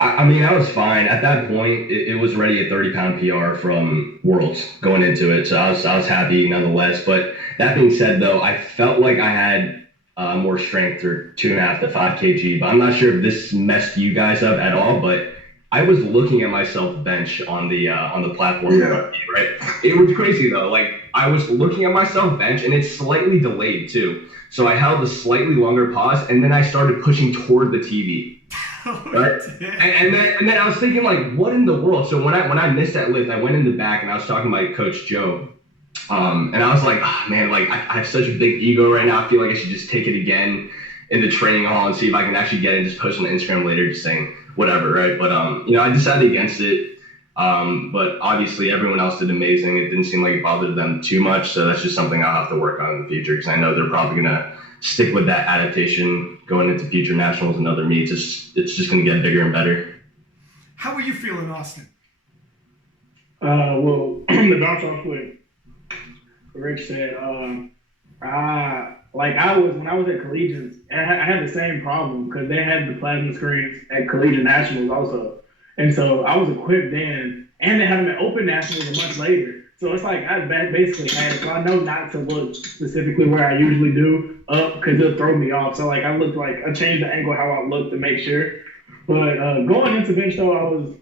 I mean, I was fine. At that point, it was already a 30-pound PR from Worlds going into it, so I was happy nonetheless. But that being said, though, I felt like I had more strength, or 2.5 to 5 kg. But I'm not sure if this messed you guys up at all. But I was looking at myself bench on the platform, right? It was crazy though. Like, I was looking at myself bench, and it's slightly delayed too. So I held a slightly longer pause, and then I started pushing toward the TV. Right? And then I was thinking, like, what in the world? So when I missed that lift, I went in the back and I was talking to my coach Joe, and I was like, oh, man, like I have such a big ego right now. I feel like I should just take it again in the training hall and see if I can actually get it and just post on Instagram later, just saying whatever, right? But I decided against it. But obviously everyone else did amazing. It didn't seem like it bothered them too much, so that's just something I'll have to work on in the future, because I know they're probably gonna stick with that adaptation going into future nationals and other meets. It's just going to get bigger and better. How are you feeling, Austin? Well, to bounce off what Rich said, when I was at collegiate, I had the same problem because they had the plasma screens at collegiate nationals also, and so I was equipped then, and they had them at open nationals a month later. So it's like I basically had it. So I know not to look specifically where I usually do up, because it'll throw me off. So like I changed the angle how I look to make sure. But going into bench though,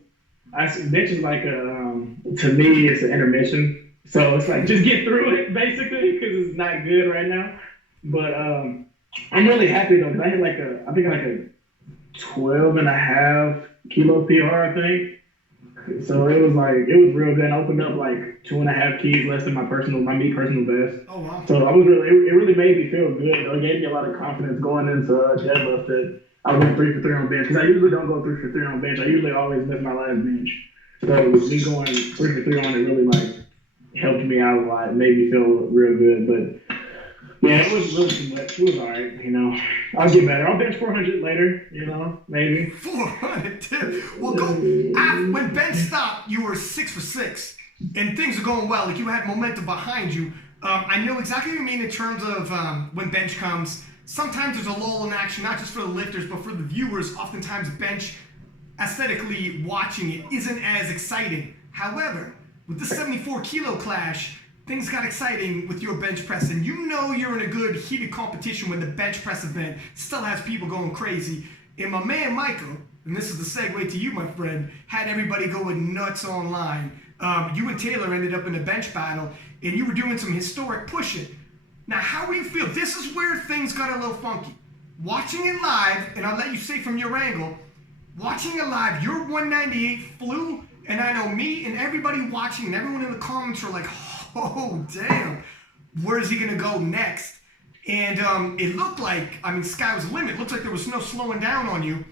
bench is like to me it's an intermission. So it's like just get through it basically, because it's not good right now. But I'm really happy though, because I had I think a 12.5 kilo PR, I think. So it was real good. I opened up like 2.5 keys less than my meet personal best. Oh wow! So it really made me feel good. It gave me a lot of confidence going into deadlift that I went 3 for 3 on bench, because I usually don't go 3 for 3 on bench. I usually always miss my last bench. So me going 3 for 3 on it really helped me out a lot. It made me feel real good. But yeah, it wasn't really too much. It was all right, I'll get better. I'll bench 400 later, maybe. 400 too. Well, when bench stopped, you were 6 for 6, and things are going well. Like, you had momentum behind you. I know exactly what you mean in terms of when bench comes. Sometimes there's a lull in action, not just for the lifters, but for the viewers. Oftentimes, bench, aesthetically watching it, isn't as exciting. However, with the 74 kilo clash, things got exciting with your bench press, and you're in a good heated competition when the bench press event still has people going crazy. And my man Micheal, and this is the segue to you, my friend, had everybody going nuts online. You and Taylor ended up in a bench battle, and you were doing some historic pushing. Now, how do you feel? This is where things got a little funky. Watching it live, and I'll let you say from your angle, watching it live, your 198 flew, and I know me and everybody watching and everyone in the comments are like, oh, damn, where is he going to go next? And it looked like, sky was the limit. It looked like there was no slowing down on you.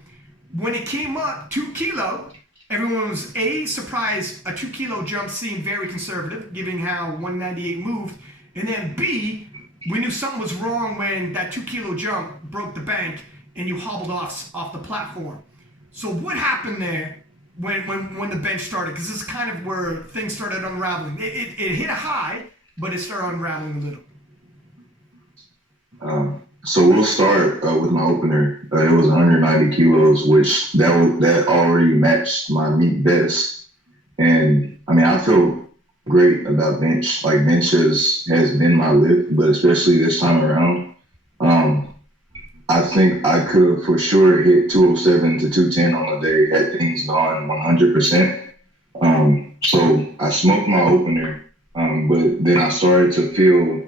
When it came up, 2 kilo, everyone was surprised. A 2 kilo jump seemed very conservative, given how 198 moved. And then B, we knew something was wrong when that 2 kilo jump broke the bank and you hobbled off the platform. So what happened there when the bench started? Because this is kind of where things started unraveling. It hit a high, but it started unraveling a little. So we'll start with my opener. It was 190 kilos, which that already matched my meet best. And I feel great about bench. Like, bench has been my lift, but especially this time around, I think I could have for sure hit 207 to 210 on the day had things gone 100%. So I smoked my opener, but then I started to feel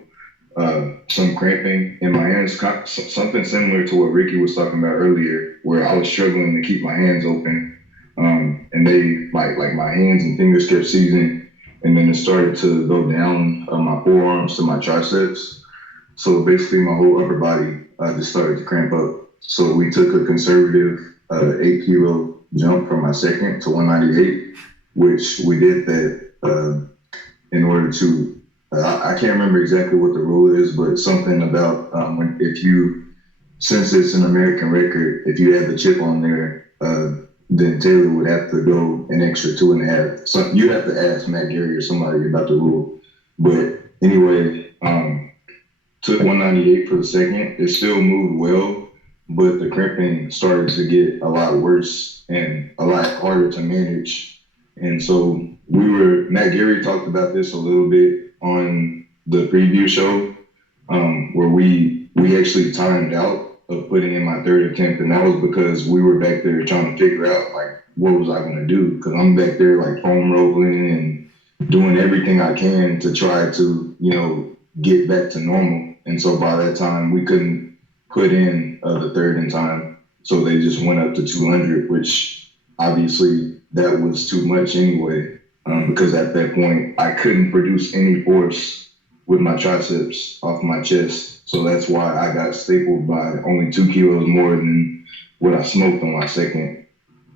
some cramping in my hands, something similar to what Ricky was talking about earlier, where I was struggling to keep my hands open, and they like my hands and fingers kept seizing. and then it started to go down my forearms to my triceps. So basically, my whole upper body just started to cramp up. So we took a conservative 8 kilo jump from my second to 198, which we did that in order to. I can't remember exactly what the rule is, but something about since it's an American record, if you have the chip on there, then Taylor would have to go an extra 2.5. So you'd have to ask Matt Gary or somebody about the rule. But anyway, took 198 for the second. It still moved well, but the cramping started to get a lot worse and a lot harder to manage. And so Matt Gary talked about this a little bit on the preview show, where we actually timed out of putting in my third attempt, and that was because we were back there trying to figure out like what was I going to do, because I'm back there like foam rolling and doing everything I can to try to get back to normal. And so by that time we couldn't put in the third in time, so they just went up to 200, which obviously that was too much anyway, because at that point I couldn't produce any force with my triceps off my chest. So that's why I got stapled by only 2 kilos more than what I smoked on my second.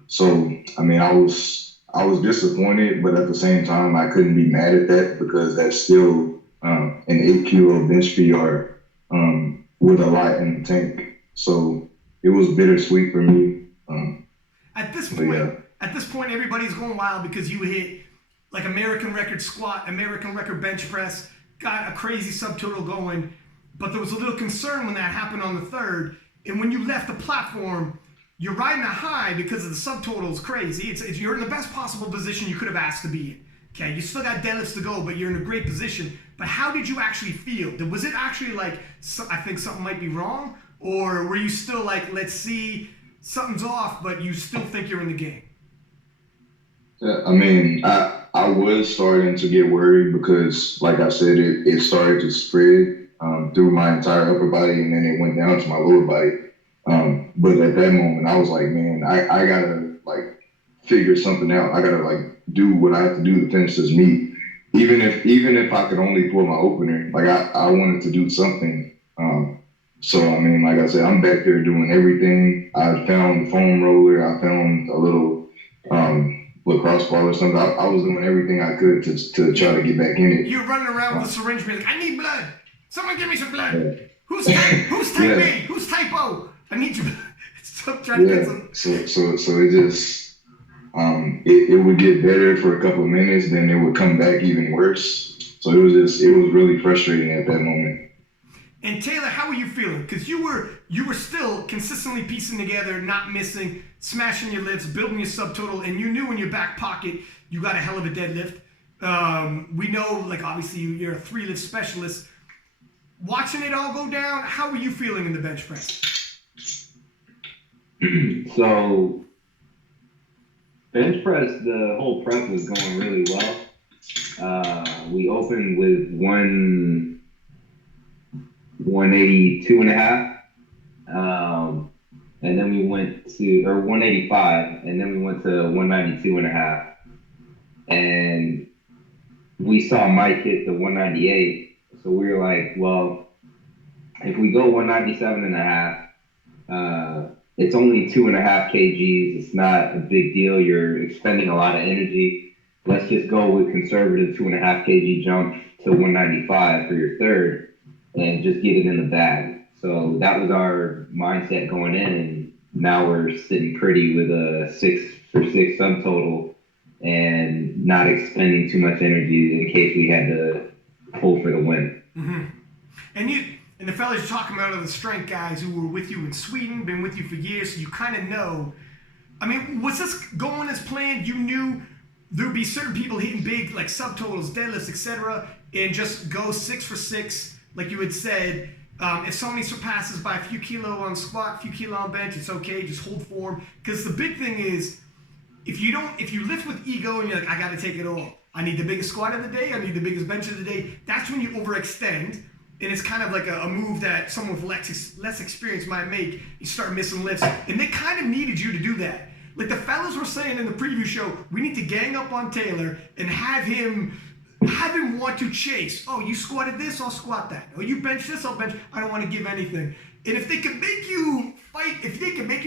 So, I mean, I was disappointed, but at the same time, I couldn't be mad at that, because that's still an 8 kilo bench PR with a lot in the tank. So it was bittersweet for me. At this point, everybody's going wild because you hit like American record squat, American record bench press, got a crazy subtotal going. But there was a little concern when that happened on the third. And when you left the platform, you're riding a high because of the subtotal is crazy. You're in the best possible position you could have asked to be in. Okay, you still got deadlifts to go, but you're in a great position. But how did you actually feel? Was it actually like, I think something might be wrong? Or were you still like, let's see, something's off, but you still think you're in the game? Yeah, I mean, I was starting to get worried because, like I said, it started to spread through my entire upper body, and then it went down to my lower body. But at that moment, I was like, man, I gotta like figure something out. I gotta like do what I have to do to finish this meet. Even if I could only pull my opener, like I wanted to do something. So I mean, like I said, I'm back there doing everything. I found the foam roller. I found a little lacrosse ball or something. I was doing everything I could to try to get back in it. You're running around with a syringe, being like, I need blood. Someone give me some blood. Yeah. Who's type A? Who's type O? I need you. Stop trying to get some. So it just it would get better for a couple of minutes, then it would come back even worse. So it was really frustrating at that moment. And Taylor, how were you feeling? Because you were still consistently piecing together, not missing, smashing your lifts, building your subtotal, and you knew in your back pocket you got a hell of a deadlift. We know, like obviously you're a 3-lift specialist. Watching it all go down, how were you feeling in the bench press? So, bench press, the whole prep was going really well. We opened with 182.5, and then we went to 185, and then we went to 192.5, and we saw Mike hit the 198. So we were like, well, if we go 197.5, it's only 2.5 kgs. It's not a big deal. You're expending a lot of energy. Let's just go with conservative 2.5 kg jump to 195 for your third and just get it in the bag. So that was our mindset going in. And now we're sitting pretty with a 6 for 6 subtotal and not expending too much energy in case we had to pull for the win. Mm-hmm. And the fellas you're talking about are the strength guys who were with you in Sweden, been with you for years, so you kind of know. I mean, was this going as planned? You knew there would be certain people hitting big, like subtotals, deadlifts, etc., and just go 6 for 6, like you had said. If somebody surpasses by a few kilo on squat, a few kilo on bench, it's okay, just hold form. Because the big thing is, if you lift with ego and you're like, I got to take it all. I need the biggest squat of the day. I need the biggest bench of the day. That's when you overextend. And it's kind of like a move that someone with less experience might make. You start missing lifts. And they kind of needed you to do that. Like the fellas were saying in the preview show, we need to gang up on Taylor and have him having want to chase. Oh, you squatted this, I'll squat that. Oh, you bench this, I'll bench. I don't want to give anything. And if they can make you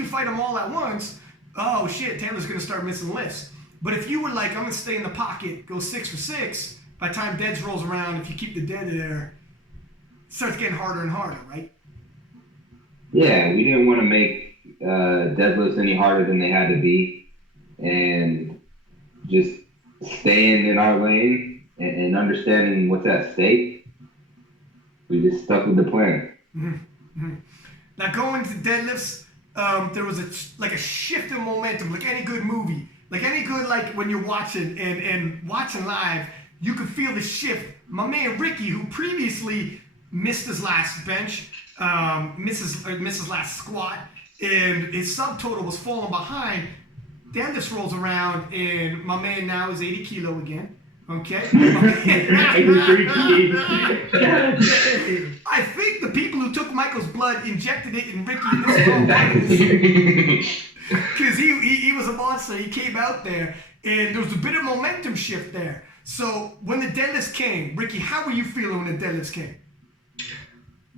fight them all at once, oh shit, Taylor's gonna start missing lifts. But if you were like, I'm gonna stay in the pocket, go 6 for 6, by the time deads rolls around, if you keep the dead there, it starts getting harder and harder, right? Yeah, we didn't want to make deadlifts any harder than they had to be, and just staying in our lane and understanding what's at stake. We just stuck with the plan. Mm-hmm. Mm-hmm. Now going to deadlifts, there was a shift in momentum, like any good movie, like any good, like when you're watching and watching live, you could feel the shift. My man Ricky, who previously missed his last bench, missed his last squat, and his subtotal was falling behind. Deadlifts rolls around, and my man now is 80 kilo again. Okay. I think the people who took Michael's blood injected it in Ricky in this moment. Because he was a monster. He came out there, and there was a bit of momentum shift there. So when the deadlifts came, Ricky, how were you feeling when the deadlifts came?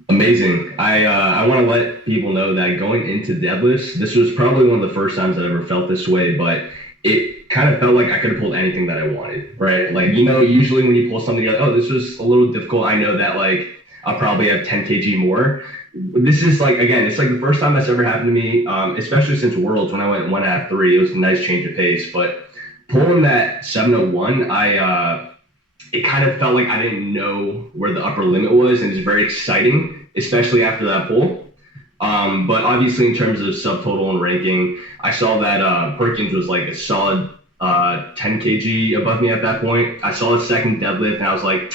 Amazing. I want to let people know that going into deadlifts, this was probably one of the first times I ever felt this way, but it kind of felt like I could have pulled anything that I wanted, right? Like, usually when you pull something, you're like, oh, this was a little difficult. I know that, like, I'll probably have 10 kg more. This is, like, again, it's like the first time that's ever happened to me, especially since Worlds, when I went 1.5-3, it was a nice change of pace. But pulling that 701, it kind of felt like I didn't know where the upper limit was, and it's very exciting, especially after that pull. But obviously in terms of subtotal and ranking, I saw that Perkins was like a solid 10 kg above me at that point. I saw his second deadlift, and I was like,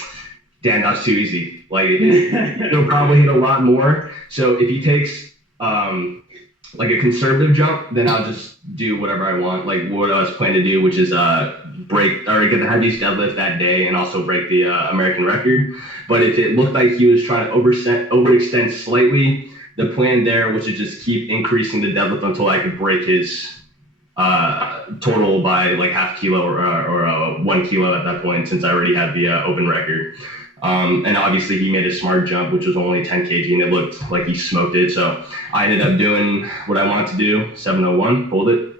damn, that's too easy. Like, he'll probably hit a lot more. So if he takes like a conservative jump, then I'll just do whatever I want, like what I was planning to do, which is break or get the heaviest deadlift that day and also break the American record. But if it looked like he was trying to overextend slightly, the plan there was to just keep increasing the deadlift until I could break his total by like half kilo or 1 kilo at that point, since I already had the open record. And obviously he made a smart jump, which was only 10 kg, and it looked like he smoked it. So I ended up doing what I wanted to do, 701, pulled it.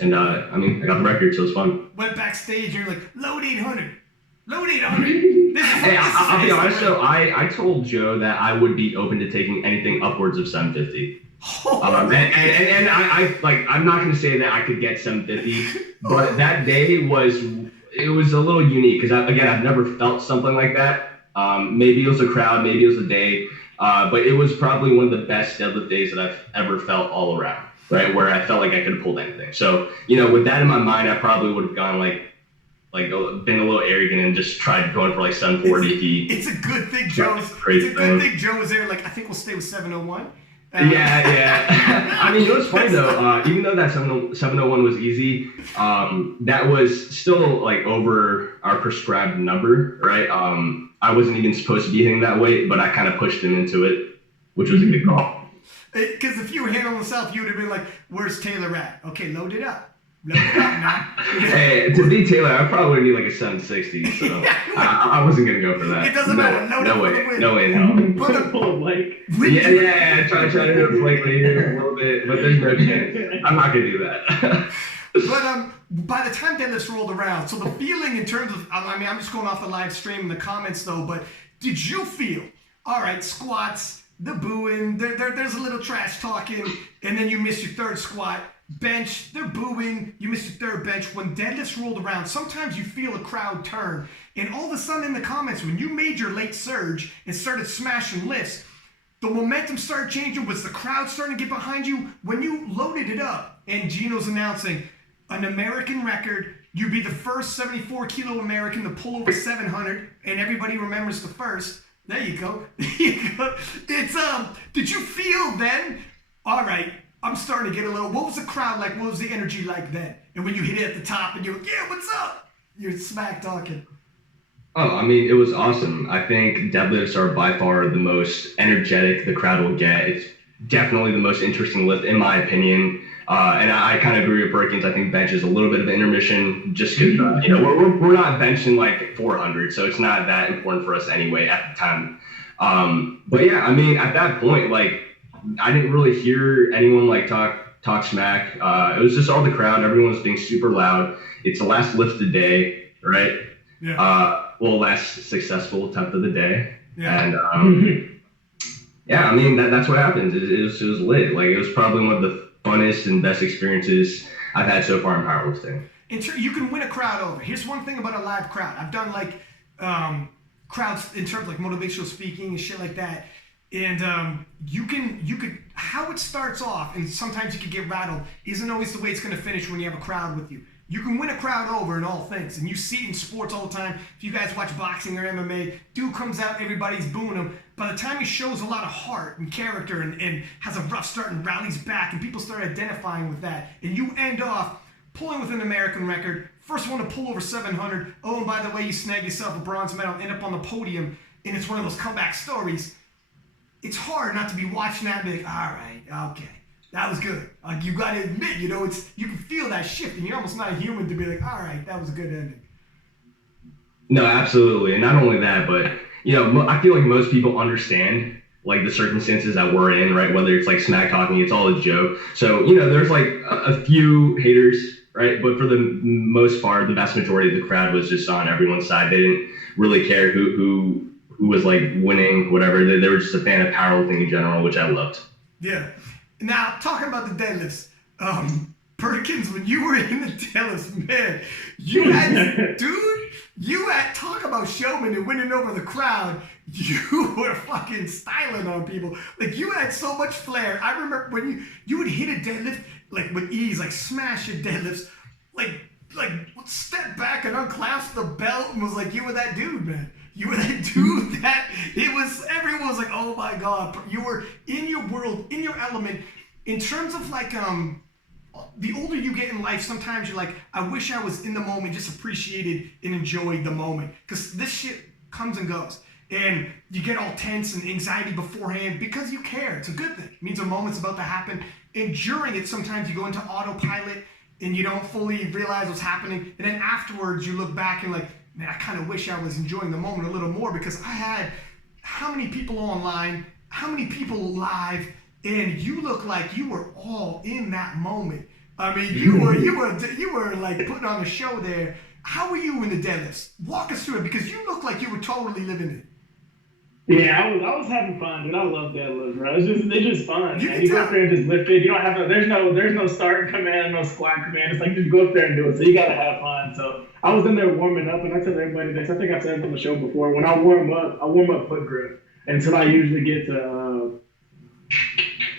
And I got the record, so it was fun. Went backstage, you're like, load 800. Load 800. Hey, I'll be honest though, I told Joe that I would be open to taking anything upwards of 750. And I'm not going to say that I could get 750, but that day was a little unique because I've never felt something like that. Maybe it was a crowd, maybe it was a day, but it was probably one of the best deadlift days that I've ever felt all around, right? Where I felt like I could have pulled anything. So, with that in my mind, I probably would have gone like been a little arrogant and just tried going for like 740. It's a good thing Joe was there. Like, I think we'll stay with 701. Yeah. It was funny though. Even though that 701 was easy, that was still like over our prescribed number, right? I wasn't even supposed to be hitting that weight, but I kind of pushed him into it, which was a good call. Because if you were handling yourself, you would have been like, "Where's Taylor at? Okay, load it up." Now. Hey, to be Taylor, I probably need like a 760, so I wasn't gonna go for that. It doesn't matter. No way in hell. Pull a Blake. Yeah. Try to hit a Blake later a little bit, but there's no chance. I'm not gonna do that. But by the time deadlifts rolled around, so the feeling in terms of, I'm just going off the live stream and the comments though, but did you feel, all right, squats, the booing, there's a little trash talking, and then you miss your third squat. Bench, they're booing, you missed your third bench. When deadlifts rolled around, sometimes you feel a crowd turn, and all of a sudden in the comments, when you made your late surge and started smashing lifts, the momentum started changing. Was the crowd starting to get behind you? When you loaded it up and Gino's announcing an American record, you'd be the first 74 kilo American to pull over 700, and everybody remembers the first. There you go. It's did you feel then, all right, I'm starting to get a little, what was the crowd like? What was the energy like then? And when you hit it at the top and you're like, yeah, what's up? You're smack talking. Oh, it was awesome. I think deadlifts are by far the most energetic the crowd will get. It's definitely the most interesting lift, in my opinion. And I kind of agree with Perkins. I think bench is a little bit of an intermission just because, we're not benching like 400, so it's not that important for us anyway at the time. But yeah, I mean, at that point, like, I didn't really hear anyone like talk smack. It was just all the crowd. Everyone was being super loud. It's the last lift of the day, right? Yeah. Last successful attempt of the day. Yeah. And yeah, I mean, that's what happens. It was lit. Like, it was probably one of the funnest and best experiences I've had so far in powerlifting. You can win a crowd over. Here's one thing about a live crowd. I've done like crowds in terms of like motivational speaking and shit like that. And you could how it starts off, and sometimes you could get rattled, isn't always the way it's going to finish when you have a crowd with you. You can win a crowd over in all things, and you see it in sports all the time. If you guys watch boxing or MMA, dude comes out, everybody's booing him. By the time he shows a lot of heart and character and has a rough start and rallies back, and people start identifying with that, and you end off pulling with an American record, first one to pull over 700. Oh, and by the way, you snag yourself a bronze medal, end up on the podium, and it's one of those comeback stories. It's hard not to be watching that and be like, all right, okay. That was good. Like, you got to admit, you can feel that shift, and you're almost not human to be like, all right, that was a good ending. No, absolutely. And not only that, but, I feel like most people understand, like, the circumstances that we're in, right? Whether it's, like, smack talking, it's all a joke. So, there's, like, a few haters, right? But for the most part, the vast majority of the crowd was just on everyone's side. They didn't really care who was, like, winning, whatever. They were just a fan of powerlifting in general, which I loved. Yeah. Now, talking about the deadlifts, Perkins, when you were in the deadlifts, man, you had talk about showman and winning over the crowd. You were fucking styling on people. Like, you had so much flair. I remember when you would hit a deadlift, like, with ease, like, smash your deadlifts, like step back and unclasp the belt and was like, you were that dude, man. You were that dude that everyone was like, oh my God, you were in your world, in your element. In terms of like, the older you get in life, sometimes you're like, I wish I was in the moment, just appreciated and enjoyed the moment. Because this shit comes and goes. And you get all tense and anxiety beforehand because you care. It's a good thing. It means a moment's about to happen. And during it, sometimes you go into autopilot and you don't fully realize what's happening. And then afterwards, you look back and like, man, I kind of wish I was enjoying the moment a little more because I had how many people online, how many people live, and you look like you were all in that moment. I mean, you were like putting on a show there. How were you in the deadlifts? Walk us through it because you look like you were totally living it. Yeah, I was having fun, dude. I love deadlifts, bro. It's just fun. You go up there and just lift it. You don't have there's no start command, no squat command. It's like just go up there and do it. So you gotta have fun. So I was in there warming up, and I tell everybody this. I think I've said it on the show before. When I warm up foot grip until I usually get to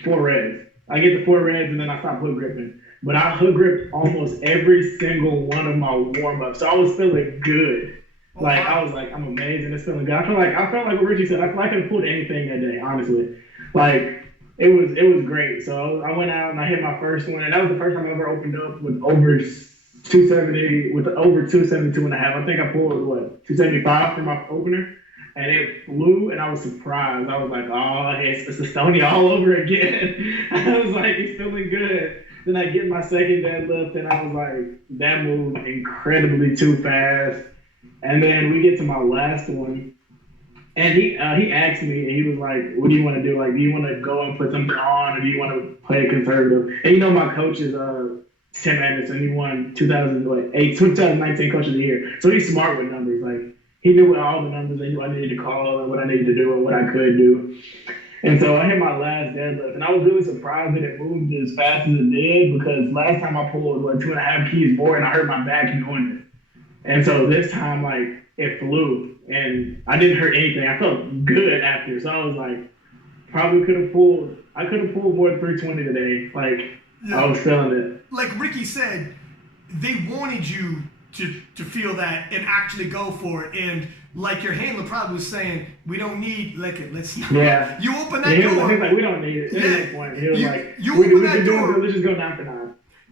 4 reps. I get to 4 reps and then I stop hook gripping. But I hook gripped almost every single one of my warm ups. So I was feeling good. Like, I was like, I'm amazing. It's feeling good. I felt like what Richie said. I feel like I could pull anything that day, honestly. Like, it was great. So I went out and I hit my first one. And that was the first time I ever opened up with over 270, with over 272 and a half. I think I pulled, 275 for my opener. And it flew, and I was surprised. I was like, oh, it's a Stony all over again. I was like, it's feeling good. Then I get my second deadlift, and I was like, that moved incredibly too fast. And then we get to my last one, and he asked me, and he was like, what do you want to do? Like, do you want to go and put something on, or do you want to play conservative? And my coach is Tim Anderson. He won 2019 Coach of the Year. So he's smart with numbers. Like, he knew all the numbers I needed to call and what I needed to do and what I could do. And so I hit my last deadlift, and I was really surprised that it moved as fast as it did because last time I pulled 2.5 keys more and I hurt my back doing it. And so this time, like, it flew, and I didn't hurt anything. I felt good after, so I was like, I could have pulled more than 320 today. Like, yeah. I was feeling it. Like Ricky said, they wanted you to feel that and actually go for it. And like your handler probably was saying, we don't need let's not. Yeah. You open that door. He was like, we don't need it. There's no point. He was you open that door. Let's just go 9 for 9.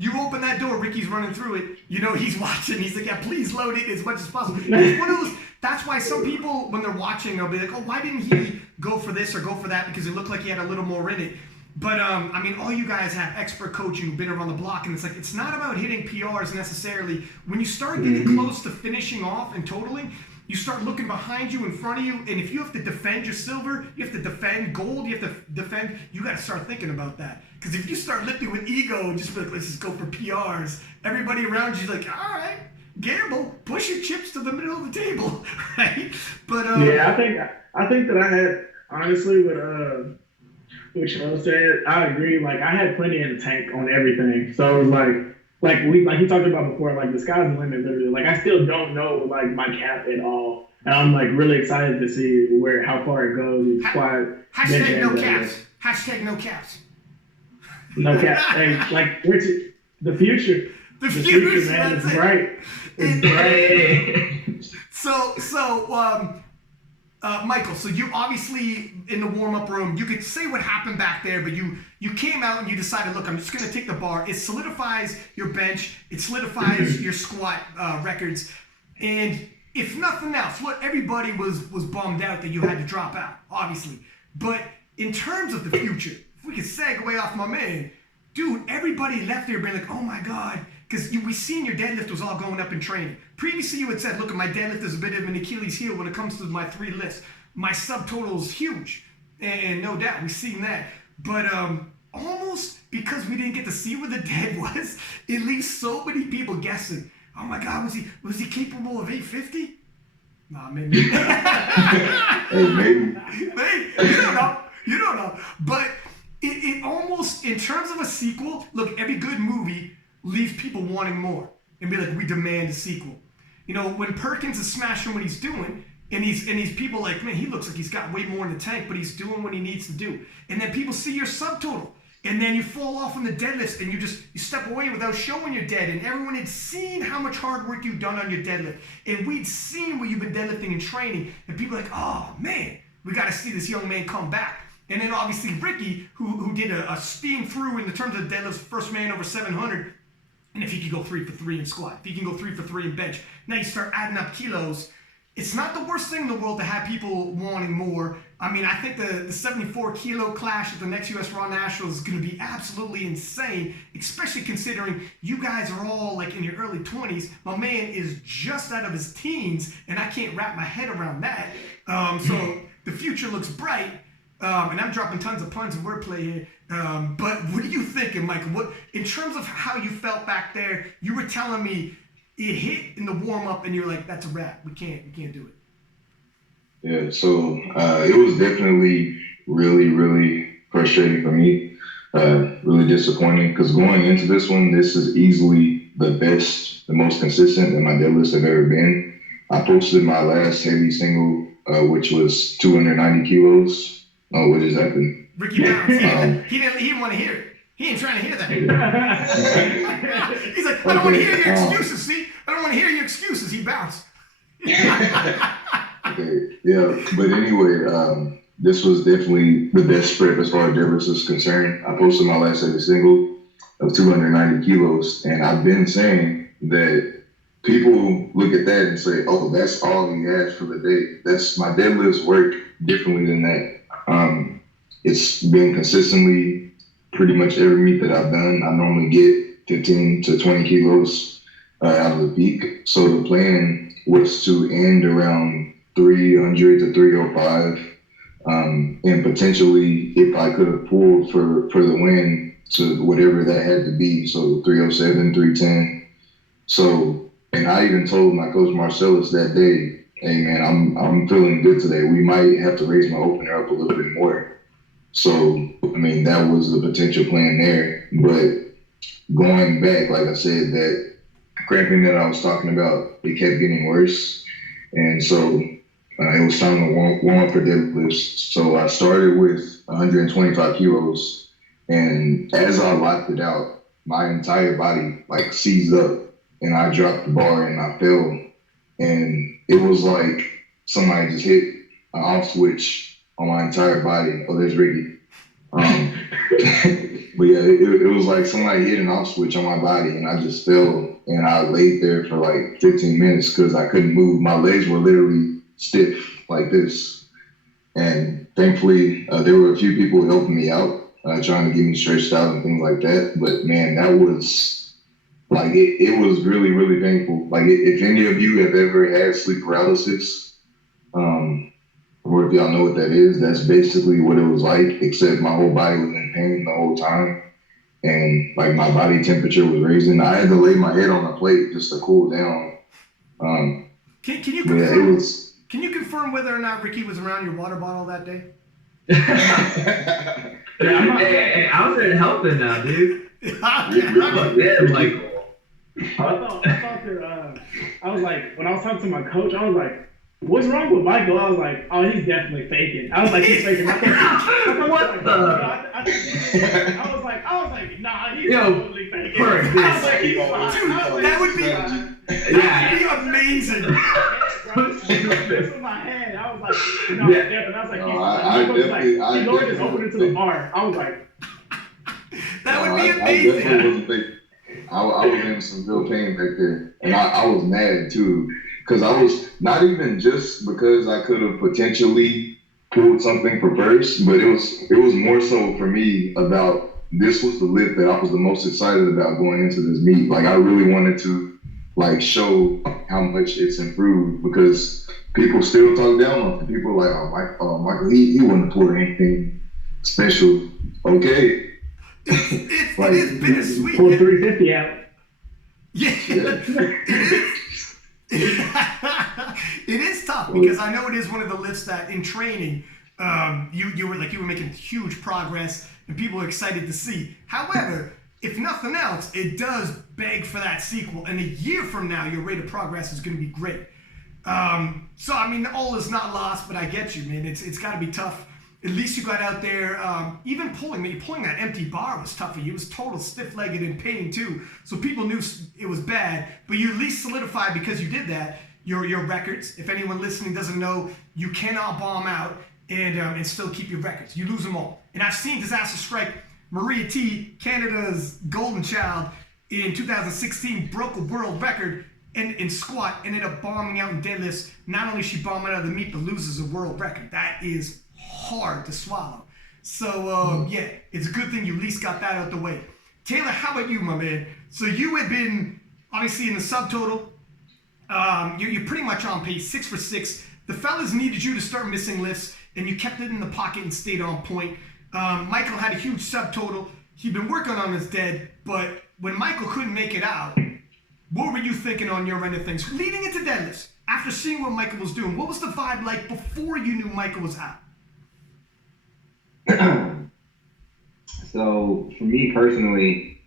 You open that door, Ricky's running through it. He's watching. He's like, yeah, please load it as much as possible. It's one of those. That's why some people, when they're watching, they'll be like, oh, why didn't he go for this or go for that? Because it looked like he had a little more in it. But I mean, all you guys have expert coaching who've been around the block, and it's like it's not about hitting PRs necessarily. When you start getting close to finishing off and totaling, you start looking behind you, in front of you, and if you have to defend your silver, you have to defend gold, you have to defend. You got to start thinking about that, because if you start lifting with ego and just be like, let's just go for PRs, everybody around you's like, all right, gamble, push your chips to the middle of the table, right? But yeah, I think that I had honestly with what Cho said, I agree. Like I had plenty in the tank on everything, so it was like he talked about before, like the sky's the limit, literally. Like I still don't know like my cap at all, and I'm like really excited to see how far it goes. It's hashtag no caps. Hashtag no caps. No caps. Hey, like the future. The future, man, it's bright. It's bright. So, Michael, so you obviously in the warm-up room, you could say what happened back there, but you came out and you decided, look, I'm just going to take the bar. It solidifies your bench. It solidifies your squat records. And if nothing else, what everybody was bummed out that you had to drop out, obviously. But in terms of the future, if we could segue off my man, dude, everybody left there being like, oh my God, because we seen your deadlift was all going up in training. Previously, you had said, look, my deadlift is a bit of an Achilles heel when it comes to my 3 lifts. My subtotal is huge, and no doubt, we've seen that. But almost because we didn't get to see where the dead was, it leaves so many people guessing. Oh my God, was he capable of 850? Nah, maybe. Maybe. You don't know. But it almost, in terms of a sequel, look, every good movie leaves people wanting more and be like, we demand a sequel. You know, when Perkins is smashing what he's doing, and these people like, man, he looks like he's got way more in the tank, but he's doing what he needs to do. And then people see your subtotal, and then you fall off on the deadlifts, and you step away without showing your dead. And everyone had seen how much hard work you've done on your deadlift, and we'd seen what you've been deadlifting and training, and people are like, oh man, we got to see this young man come back. And then obviously Ricky, who did a steam through in the terms of deadlifts, first man over 700. And if he could go 3 for 3 in squat, if he can go 3 for 3 in bench, now you start adding up kilos. It's not the worst thing in the world to have people wanting more. I mean, I think the 74 kilo clash at the next US Raw Nationals is going to be absolutely insane, especially considering you guys are all like in your early 20s. My man is just out of his teens, and I can't wrap my head around that. So the future looks bright. And I'm dropping tons of puns and wordplay here. But what are you thinking, Michael? What, in terms of how you felt back there, you were telling me it hit in the warm-up and you're like, that's a wrap. We can't do it. Yeah, so it was definitely really, really frustrating for me. Really disappointing, because going into this one, this is easily the best, the most consistent that my deadlifts have ever been. I posted my last heavy single, which was 290 kilos. Oh, what just happened? Ricky Bounce. He didn't want to hear it. He ain't trying to hear that. He's like, I don't want to hear your excuses, see? I don't want to hear your excuses. He bounced. Okay, yeah, but anyway, this was definitely the best spread as far as deadlifts is concerned. I posted my last heavy single of 290 kilos, and I've been saying that people look at that and say, oh, that's all he has for the day. That's my deadlifts work differently than that. It's been consistently pretty much every meet that I've done. I normally get 15 to 20 kilos out of the peak. So the plan was to end around 300 to 305. And potentially, if I could have pulled for the win to whatever that had to be, so 307, 310. So, and I even told my coach Marcellus that day, hey man, I'm feeling good today. We might have to raise my opener up a little bit more. So, I mean, that was the potential plan there. But going back, like I said, that cramping that I was talking about, it kept getting worse. And so it was time to warm up for deadlifts. So I started with 125 kilos. And as I locked it out, my entire body like seized up, and I dropped the bar and I fell. And it was like somebody just hit an off switch on my entire body. Oh, there's Ricky. But yeah, it was like somebody hit an off switch on my body, and I just fell. And I laid there for like 15 minutes because I couldn't move. My legs were literally stiff like this. And thankfully, there were a few people helping me out. trying to get me stretched out and things like that. But man, that was like it was really, really painful. Like if any of you have ever had sleep paralysis, or if y'all know what that is, that's basically what it was like, except my whole body was in pain the whole time. And like my body temperature was raising. I had to lay my head on a plate just to cool down. Can you confirm? Can you confirm whether or not Ricky was around your water bottle that day? Hey, I was there helping now, dude. Michael. I was like, when I was talking to my coach, I was like, what's wrong with Michael? I was like, oh, he's definitely faking. I was like, he's faking. What the? I was like, nah, he's totally faking. Perkins. I was like, he's fine. Dude, that would be amazing. This was my hand. I was like, no, definitely. I was like, he lowered his opener to the bar. I was like, that would be amazing. I definitely wasn't faking. I was in some real pain back there, and I was mad too. Because I was not even just because I could have potentially pulled something for first, but it was more so for me about this was the lift that I was the most excited about going into this meet. Like I really wanted to like show how much it's improved because people still talk down on it. People are like, Michael, he wouldn't have pulled anything special. Okay. It is bittersweet. Pull 350 out. Yeah. It is tough because I know it is one of the lifts that in training you were making huge progress and people are excited to see. However, if nothing else, it does beg for that sequel. And a year from now, your rate of progress is going to be great. So I mean, all is not lost, but I get you, man. It's got to be tough. At least you got out there, even pulling that empty bar was tough for you. It was total stiff-legged in pain too. So people knew it was bad, but you at least solidified because you did that, your records. If anyone listening doesn't know, you cannot bomb out and still keep your records. You lose them all. And I've seen Disaster Strike. Maria T, Canada's golden child, in 2016 broke a world record in squat, ended up bombing out in deadlifts. Not only she bombed out of the meet, but loses a world record. That is hard to swallow. So yeah, it's a good thing you at least got that out the way. Taylor, how about you, my man? So you had been obviously in the subtotal. You're pretty much on pace, 6 for 6. The fellas needed you to start missing lifts, and you kept it in the pocket and stayed on point. Michael had a huge subtotal. He'd been working on his dead, but when Michael couldn't make it out, what were you thinking on your end of things? Leading into deadlifts, after seeing what Michael was doing, what was the vibe like before you knew Michael was out? So for me personally,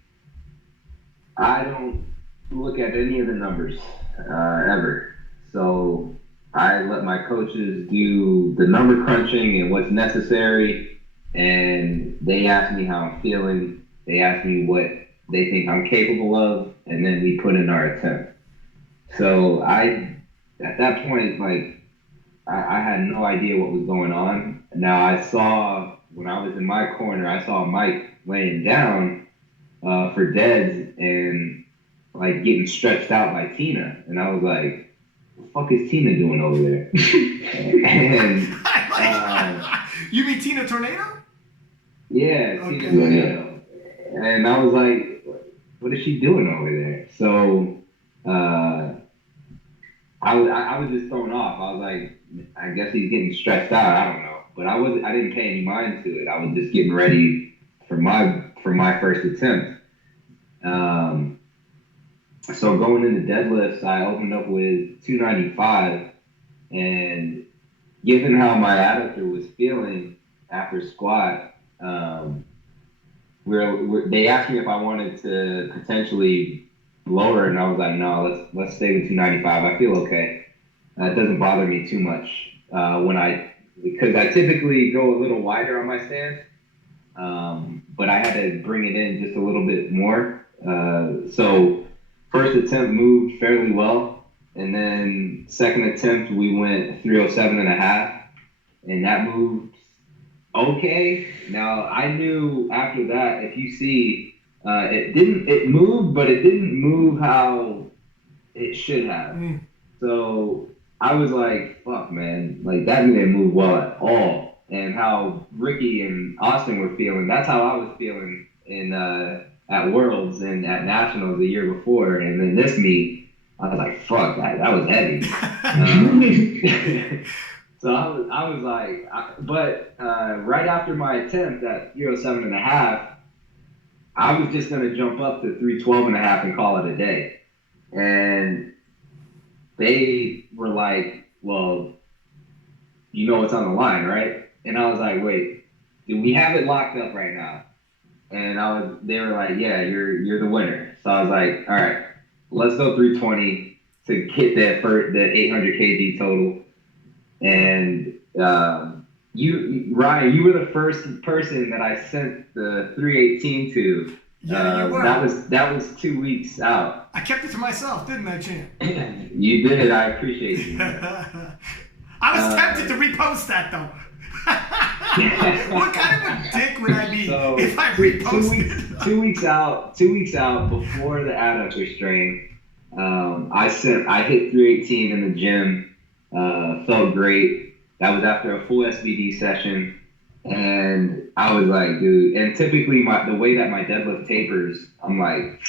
I don't look at any of the numbers ever. So I let my coaches do the number crunching and what's necessary, and they ask me how I'm feeling. They ask me what they think I'm capable of, and then we put in our attempt. So at that point, like I had no idea what was going on. Now I saw, when I was in my corner, I saw Mike laying down for deads and like getting stretched out by Tina. And I was like, what the fuck is Tina doing over there? And you mean Tina Tornado? Yeah, okay. Tina Tornado. And I was like, what is she doing over there? So I was just thrown off. I was like, I guess he's getting stretched out. I don't know. But I didn't pay any mind to it. I was just getting ready for my first attempt. So going into deadlifts, I opened up with 295, and given how my adductor was feeling after squat, they asked me if I wanted to potentially lower, and I was like, no, let's stay with 295. I feel okay. It doesn't bother me too much because I typically go a little wider on my stance, but I had to bring it in just a little bit more. So first attempt moved fairly well, and then second attempt we went 307.5, and that moved okay. Now I knew after that, if you see, it moved, but it didn't move how it should have. So I was like, fuck, man, like that didn't move well at all. and how Ricky and Austin were feeling, that's how I was feeling in at Worlds and at Nationals the year before. And then this meet, I was like, fuck, that was heavy. So I was like, but right after my attempt at 307.5, I was just going to jump up to 312.5 and call it a day. And they were like, well, you know what's on the line, right? And I was like, wait, do we have it locked up right now? And they were like, yeah, you're the winner. So I was like, all right, let's go 320 to hit the 800 kg total. And Ryan, you were the first person that I sent the 318 to. Yeah, you were. That was 2 weeks out. I kept it to myself, didn't I, Champ? You did. I appreciate you. I was tempted to repost that though. What kind of a dick would I be if I reposted? 2 weeks out before the adductor strain, I hit 318 in the gym. Felt great. That was after a full SBD session, and I was like, dude. And typically, the way that my deadlift tapers, I'm like,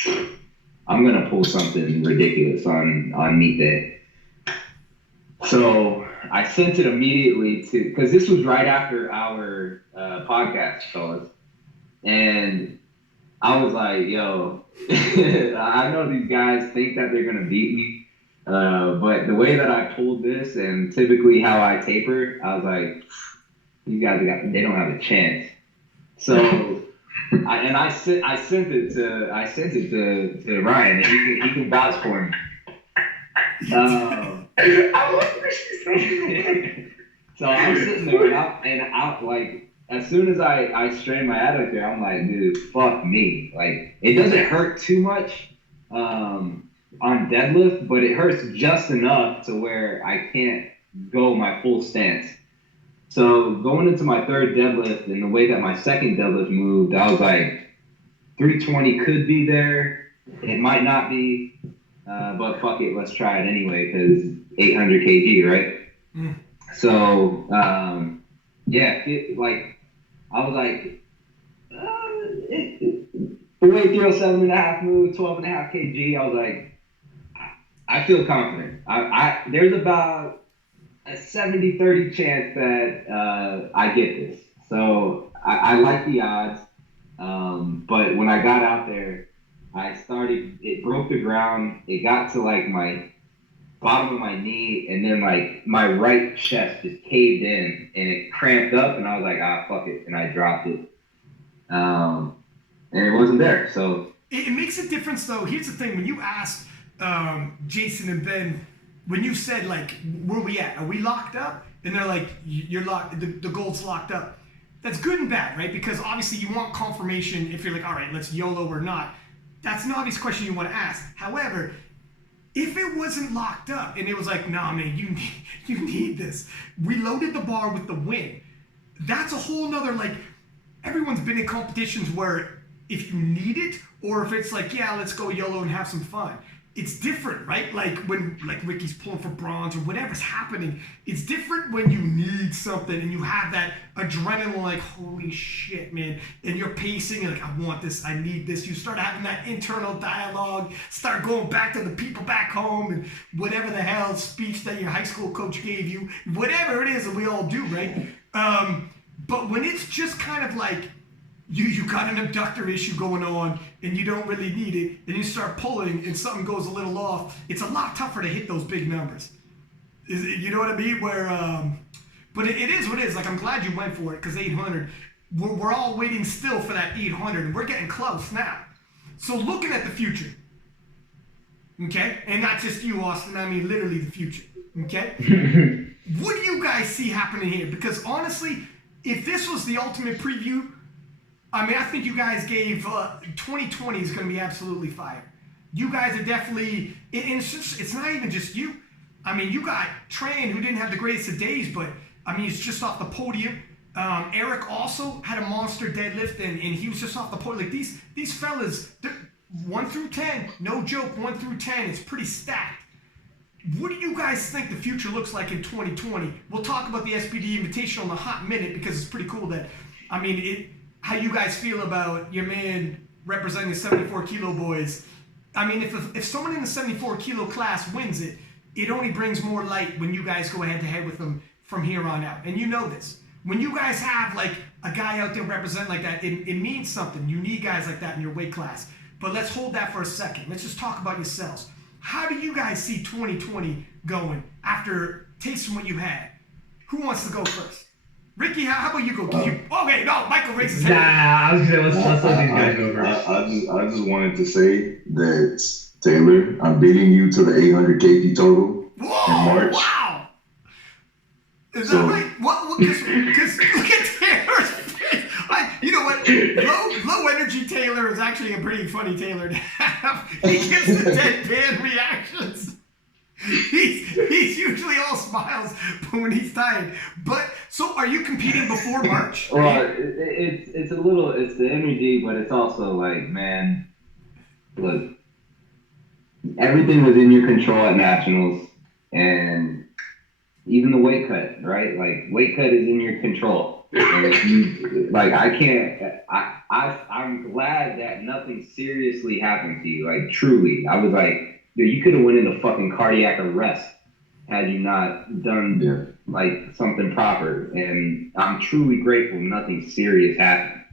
I'm gonna pull something ridiculous on meet day. So I sent it immediately because this was right after our podcast, fellas, and I was like, yo, I know these guys think that they're gonna beat me. But the way that I pulled this and typically how I taper, I was like, these guys they don't have a chance. So I sent it to Ryan, and he can vouch for me. So I'm sitting there and I like as soon as I strain my adductor, I'm like, dude, fuck me. Like it doesn't hurt too much. On deadlift, but it hurts just enough to where I can't go my full stance. So going into my third deadlift and the way that my second deadlift moved, I was like, 320 could be there. It might not be, but fuck it, let's try it anyway because 800 kg, right? Mm. So I was like, the way 307.5 move, 12.5 kg, I was like, I feel confident. There's about a 70-30 chance that I get this. So I like the odds. But when I got out there, it broke the ground. It got to like my bottom of my knee, and then like my right chest just caved in and it cramped up, and I was like, fuck it. And I dropped it. And it wasn't there. So it makes a difference though. Here's the thing. When you asked Jason and Ben, when you said like, where we at? Are we locked up? And they're like, you're locked. The gold's locked up. That's good and bad, right? Because obviously you want confirmation if you're like, all right, let's YOLO or not. That's an obvious question you want to ask. However, if it wasn't locked up and it was like, nah, man, you need this. We loaded the bar with the win. That's a whole nother, like, everyone's been in competitions where if you need it or if it's like, yeah, let's go YOLO and have some fun. It's different, right? Like when Ricky's pulling for bronze or whatever's happening, it's different when you need something and you have that adrenaline like, holy shit, man. And you're pacing and like, I want this, I need this. You start having that internal dialogue, start going back to the people back home and whatever the hell speech that your high school coach gave you, whatever it is that we all do, right? But when it's just kind of like, you got an abductor issue going on and you don't really need it, and you start pulling and something goes a little off, it's a lot tougher to hit those big numbers. You know what I mean? But it is what it is. Like, I'm glad you went for it because 800, we're all waiting still for that 800 and we're getting close now. So looking at the future, okay? And not just you, Austin, I mean literally the future, okay? What do you guys see happening here? Because honestly, if this was the ultimate preview, I mean, I think you guys gave 2020 is going to be absolutely fire. You guys are definitely, and it's not even just you. I mean, you got Tran, who didn't have the greatest of days, but I mean, he's just off the podium. Eric also had a monster deadlift, and he was just off the podium. Like these fellas, 1 through 10, no joke, 1 through 10, it's pretty stacked. what do you guys think the future looks like in 2020? We'll talk about the SPD Invitational in a hot minute because it's pretty cool that, how you guys feel about your man representing the 74 kilo boys. I mean, if someone in the 74 kilo class wins it, it only brings more light when you guys go head to head with them from here on out. And you know this. When you guys have like a guy out there representing like that, it means something. You need guys like that in your weight class. But let's hold that for a second. Let's just talk about yourselves. How do you guys see 2020 going after tasting what you had? Who wants to go first? Ricky, how about you go? Okay, no, Michael raises his hand. Nah, I was gonna say let's let these guys go first. I just wanted to say that Taylor, I'm beating you to the 800 kg total in March. Wow! Is that right? What? Because look at Taylor's face. You know what? Low energy Taylor is actually a pretty funny Taylor to have. He gives the deadpan reactions. He's usually all smiles when he's tired. But so, are you competing before March? Well, it's the energy, but it's also like, man, look, everything was in your control at nationals, and even the weight cut, right? Like, weight cut is in your control. And if you, like, I'm glad that nothing seriously happened to you. Like, truly, I was like, dude, you could have went into fucking cardiac arrest had you not done like something proper. And I'm truly grateful nothing serious happened.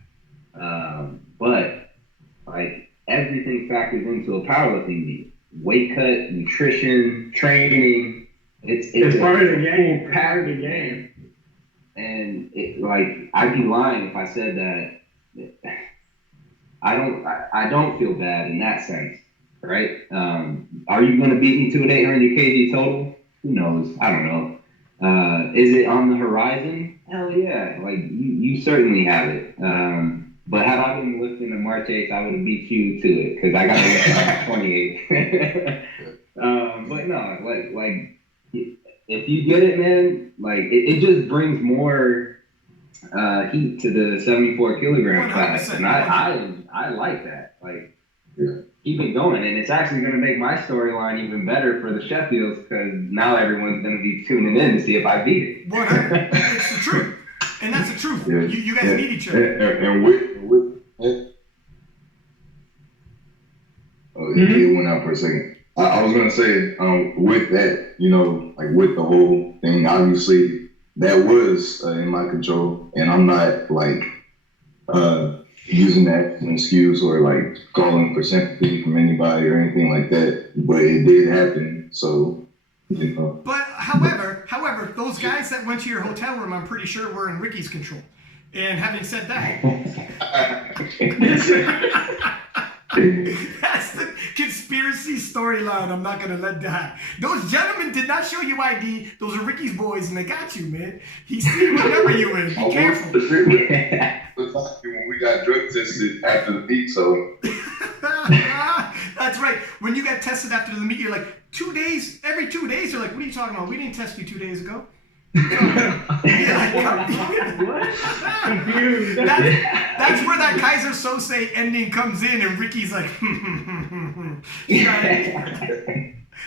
But like, everything factors into a powerlifting meet. Weight cut, nutrition, training. It's part of the game. Full part of the game. And I'd be lying if I said that I don't feel bad in that sense. Right? Are you going to beat me to an 800 kg total? Who knows? I don't know. Is it on the horizon? Hell yeah. Like, you certainly have it. But had I been lifting the March 8th, I would have beat you to it because I got to lift on the 28th. But no, like if you get it, man, like it just brings more heat to the 74 kilogram class, and I like that. Like, keep it going, and it's actually going to make my storyline even better for the Sheffields because now everyone's going to be tuning in to see if I beat it. Well, it's the truth, and that's the truth. Yeah. You guys need each other. And with it went out for a second. I was gonna say, with that, like with the whole thing, obviously that was in my control, and I'm not like using that as an excuse or like calling for sympathy from anybody or anything like that. But it did happen, so But however, those guys that went to your hotel room, I'm pretty sure were in Ricky's control. And having said that, that's the conspiracy storyline I'm not going to let die. Those gentlemen did not show you ID. Those are Ricky's boys, and they got you, man. He's seen what number you in. Be careful. When we got drug tested after the meet, so. That's right. When you got tested after the meet, you're like, 2 days, every 2 days, you're like, what are you talking about? We didn't test you 2 days ago. What? Confused. That's where that Kaiser Sose ending comes in, and Ricky's like,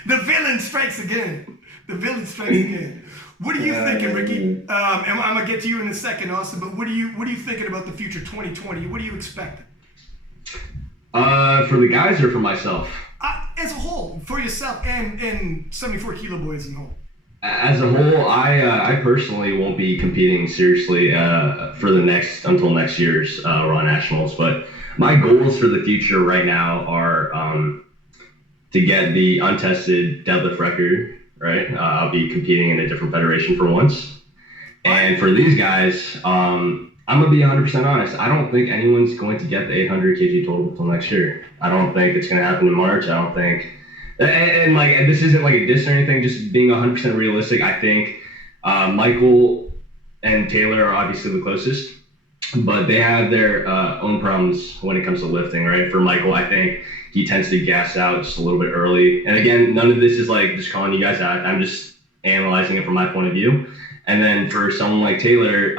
the villain strikes again. The villain strikes again. What are you thinking, Ricky? I'm gonna get to you in a second, Austin. But what are you thinking about the future 2020? What are you expecting? For the guys or for myself? As a whole, for yourself and 74 kilo boys in whole. As a whole, I personally won't be competing seriously until next year's Raw Nationals. But my goals for the future right now are to get the untested deadlift record. Right, I'll be competing in a different federation for once. And for these guys, I'm gonna be 100% honest. I don't think anyone's going to get the 800 kg total until next year. I don't think it's gonna happen in March. I don't think. And like, this isn't like a diss or anything, just being 100% realistic. I think Michael and Taylor are obviously the closest, but they have their own problems when it comes to lifting, right? For Michael, I think he tends to gas out just a little bit early. And again, none of this is like just calling you guys out. I'm just analyzing it from my point of view. And then for someone like Taylor,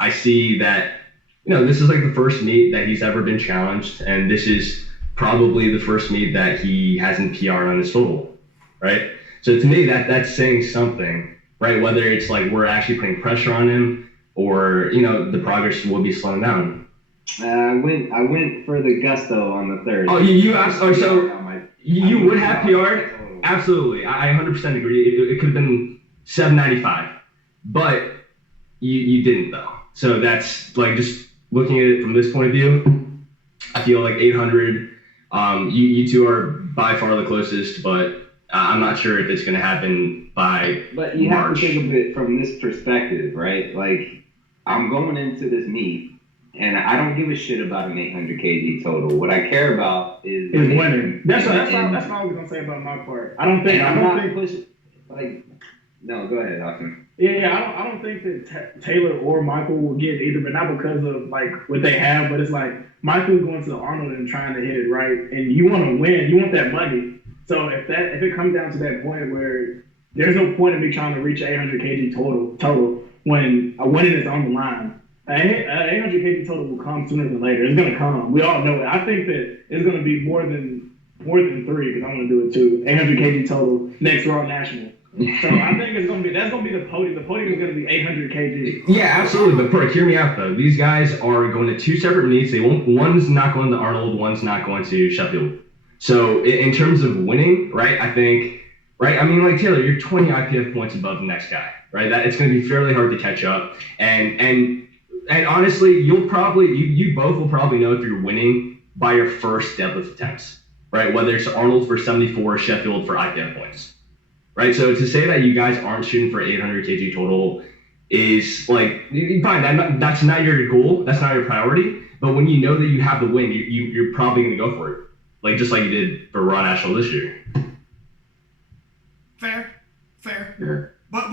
I see that, this is like the first meet that he's ever been challenged, and this is probably the first meet that he hasn't PR'd on his total, right? So to me, that's saying something, right? Whether it's like we're actually putting pressure on him or, the progress will be slowing down. I went for the gusto on the third. Oh, you asked. Oh, so you would have PR'd? Absolutely. I 100% agree. It could have been 795, but you didn't though. So that's like just looking at it from this point of view. I feel like 800. You two are by far the closest, but I'm not sure if it's going to happen by But you March. have to think of it from this perspective, right? Like, I'm going into this meet, and I don't give a shit about an 800 kg total. What I care about is winning. That's what I was gonna say about my part. I don't think pushing. Like, no, go ahead, Austin. Yeah, I don't think that Taylor or Michael will get either, but not because of like what they have, but it's like Michael's going to the Arnold and trying to hit it right, and you want to win, you want that money. So if it comes down to that point where there's no point in me trying to reach 800 kg total when a winning is on the line. 800 kg total will come sooner than later. It's gonna come. We all know it. I think that it's gonna be more than 3 because I'm gonna do it too. 800 kg total next Raw National. So I think that's gonna be the podium. The podium is gonna be 800 kg. Yeah, absolutely. But Perk, hear me out though. These guys are going to 2 separate meets. One's not going to Arnold. One's not going to Sheffield. So in terms of winning, right? I think, right? I mean, like Taylor, you're 20 IPF points above the next guy, right? It's going to be fairly hard to catch up. And honestly, you both will probably know if you're winning by your first deadlift attempts, right? Whether it's Arnold for 74 or Sheffield for IPF points, right? So to say that you guys aren't shooting for 800 kg total is like, fine, that's not your goal, that's not your priority, but when you know that you have the win, you're probably going to go for it, like just like you did for Raw National this year. Fair. Yeah. But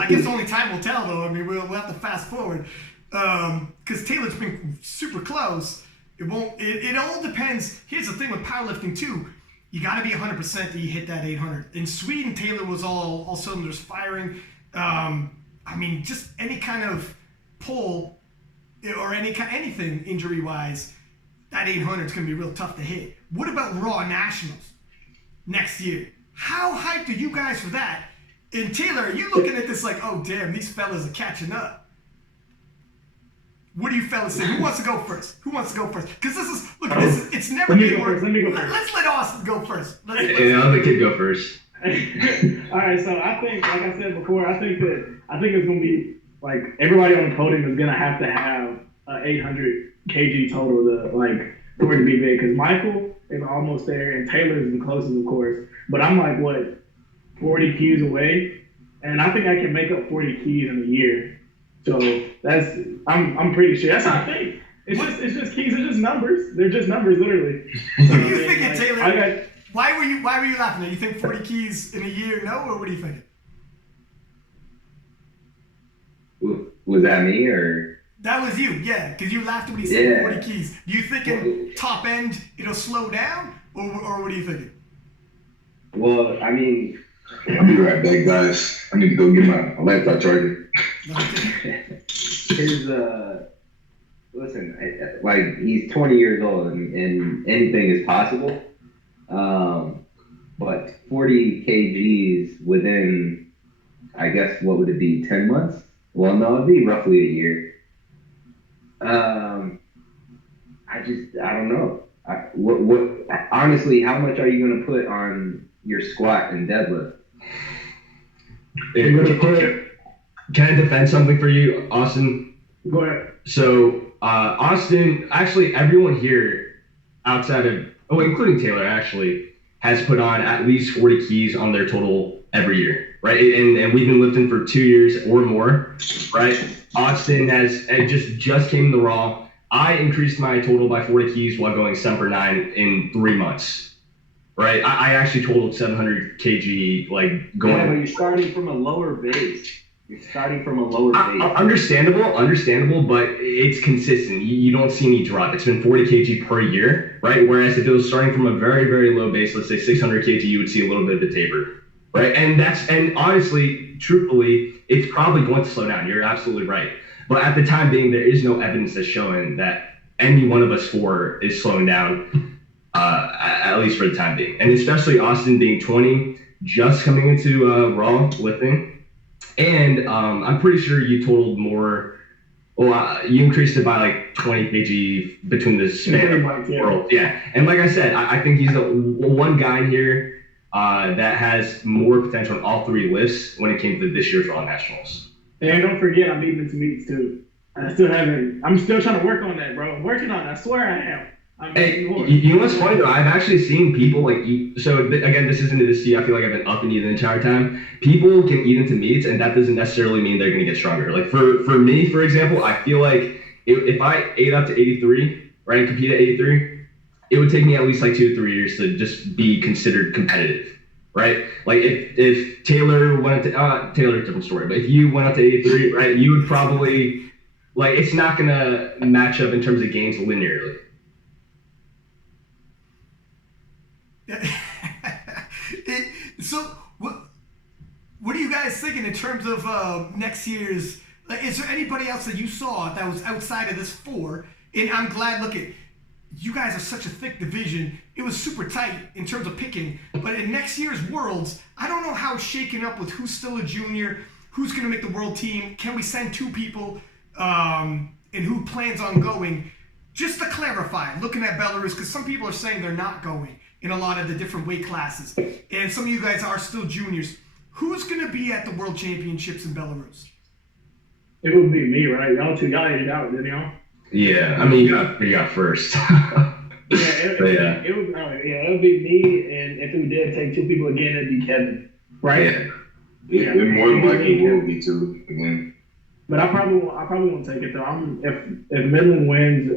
I guess only time will tell, though. I mean, we'll have to fast forward because Taylor's been super close. It all depends. Here's the thing with powerlifting too. You got to be 100% that you hit that 800. In Sweden, Taylor was all cylinders firing. I mean, just any kind of pull or anything injury wise, that 800 is going to be real tough to hit. What about Raw Nationals next year? How hyped are you guys for that? And Taylor, are you looking at this like, oh damn, these fellas are catching up? What do you fellas say? Who wants to go first? Because it's never Let me go first. Let's let Austin go first. I'll let the kid go first. All right, so I think, like I said before, I think it's gonna be like everybody on the podium is gonna have an 800 kg total for it to be big. Because Michael is almost there, and Taylor is the closest, of course. But I'm like 40 keys away, and I think I can make up 40 keys in a year. So I'm pretty sure. That's how I think. It's just keys. They're just numbers. They're just numbers, literally. So what are you thinking, Taylor? Why were you laughing at? You think 40 keys in a year? No, or what are you thinking? Was that me or? That was you, yeah. Because you laughed when he said 40 keys. Do you thinking top end it'll slow down, or what are you thinking? Well, I mean. I'll be right back, guys. I need to go get my laptop charger. Listen, like he's 20 years old and anything is possible. But 40 kgs within, I guess, what would it be, 10 months? Well, no, it'd be roughly a year. I don't know. Honestly, how much are you going to put on your squat and deadlift? Can I defend something for you, Austin? Go ahead. So, Austin, actually, everyone here outside of, including Taylor, actually, has put on at least 40 keys on their total every year, right? And we've been lifting for 2 years or more, right? Austin just came to the Raw. I increased my total by 40 keys while going 7 for 9 in 3 months. Right, I actually totaled 700 kg, going. Yeah, but you're starting from a lower base. Understandable, but it's consistent. You don't see any drop. It's been 40 kg per year, right? Whereas if it was starting from a very, very low base, let's say 600 kg, you would see a little bit of a taper, right? And honestly, truthfully, it's probably going to slow down. You're absolutely right. But at the time being, there is no evidence that's showing that any one of us four is slowing down. At least for the time being. And especially Austin being 20, just coming into Raw lifting, and I'm pretty sure you totaled more. Well, you increased it by like 20 kg between the span of the world. Yeah, and like I said, I think he's the one guy in here that has more potential in all three lifts when it came to this year's Raw Nationals. And don't forget, I'm eating into meats too. I'm still trying to work on that, bro. I'm working on it. I swear I am. Hey, you know what's funny though? I've actually seen people like eat. So again, this isn't to see. I feel like I've been upping you the entire time. People can eat into meats, and that doesn't necessarily mean they're going to get stronger. Like for me, for example, I feel like if I ate up to 83, right, and compete at 83, it would take me at least like 2 to 3 years to just be considered competitive, right? Like if Taylor went up to Taylor's a different story, but if you went up to 83, right, you would probably like it's not going to match up in terms of gains linearly. So, what are you guys thinking in terms of next year's? Like, is there anybody else that you saw that was outside of this 4? And I'm glad. Look, you guys are such a thick division. It was super tight in terms of picking. But in next year's Worlds, I don't know how it's shaken up with who's still a junior, who's going to make the world team. Can we send 2 people, and who plans on going? Just to clarify, looking at Belarus, because some people are saying they're not going in a lot of the different weight classes. And some of you guys are still juniors. Who's going to be at the World Championships in Belarus? It would be me, right? Y'all ate it out, didn't y'all? Yeah, I mean, you got first. It would be me, and if we did take 2 people again, it'd be Kevin, right? Yeah. It more than likely will be 2 again. But I probably won't take it though. If Midland wins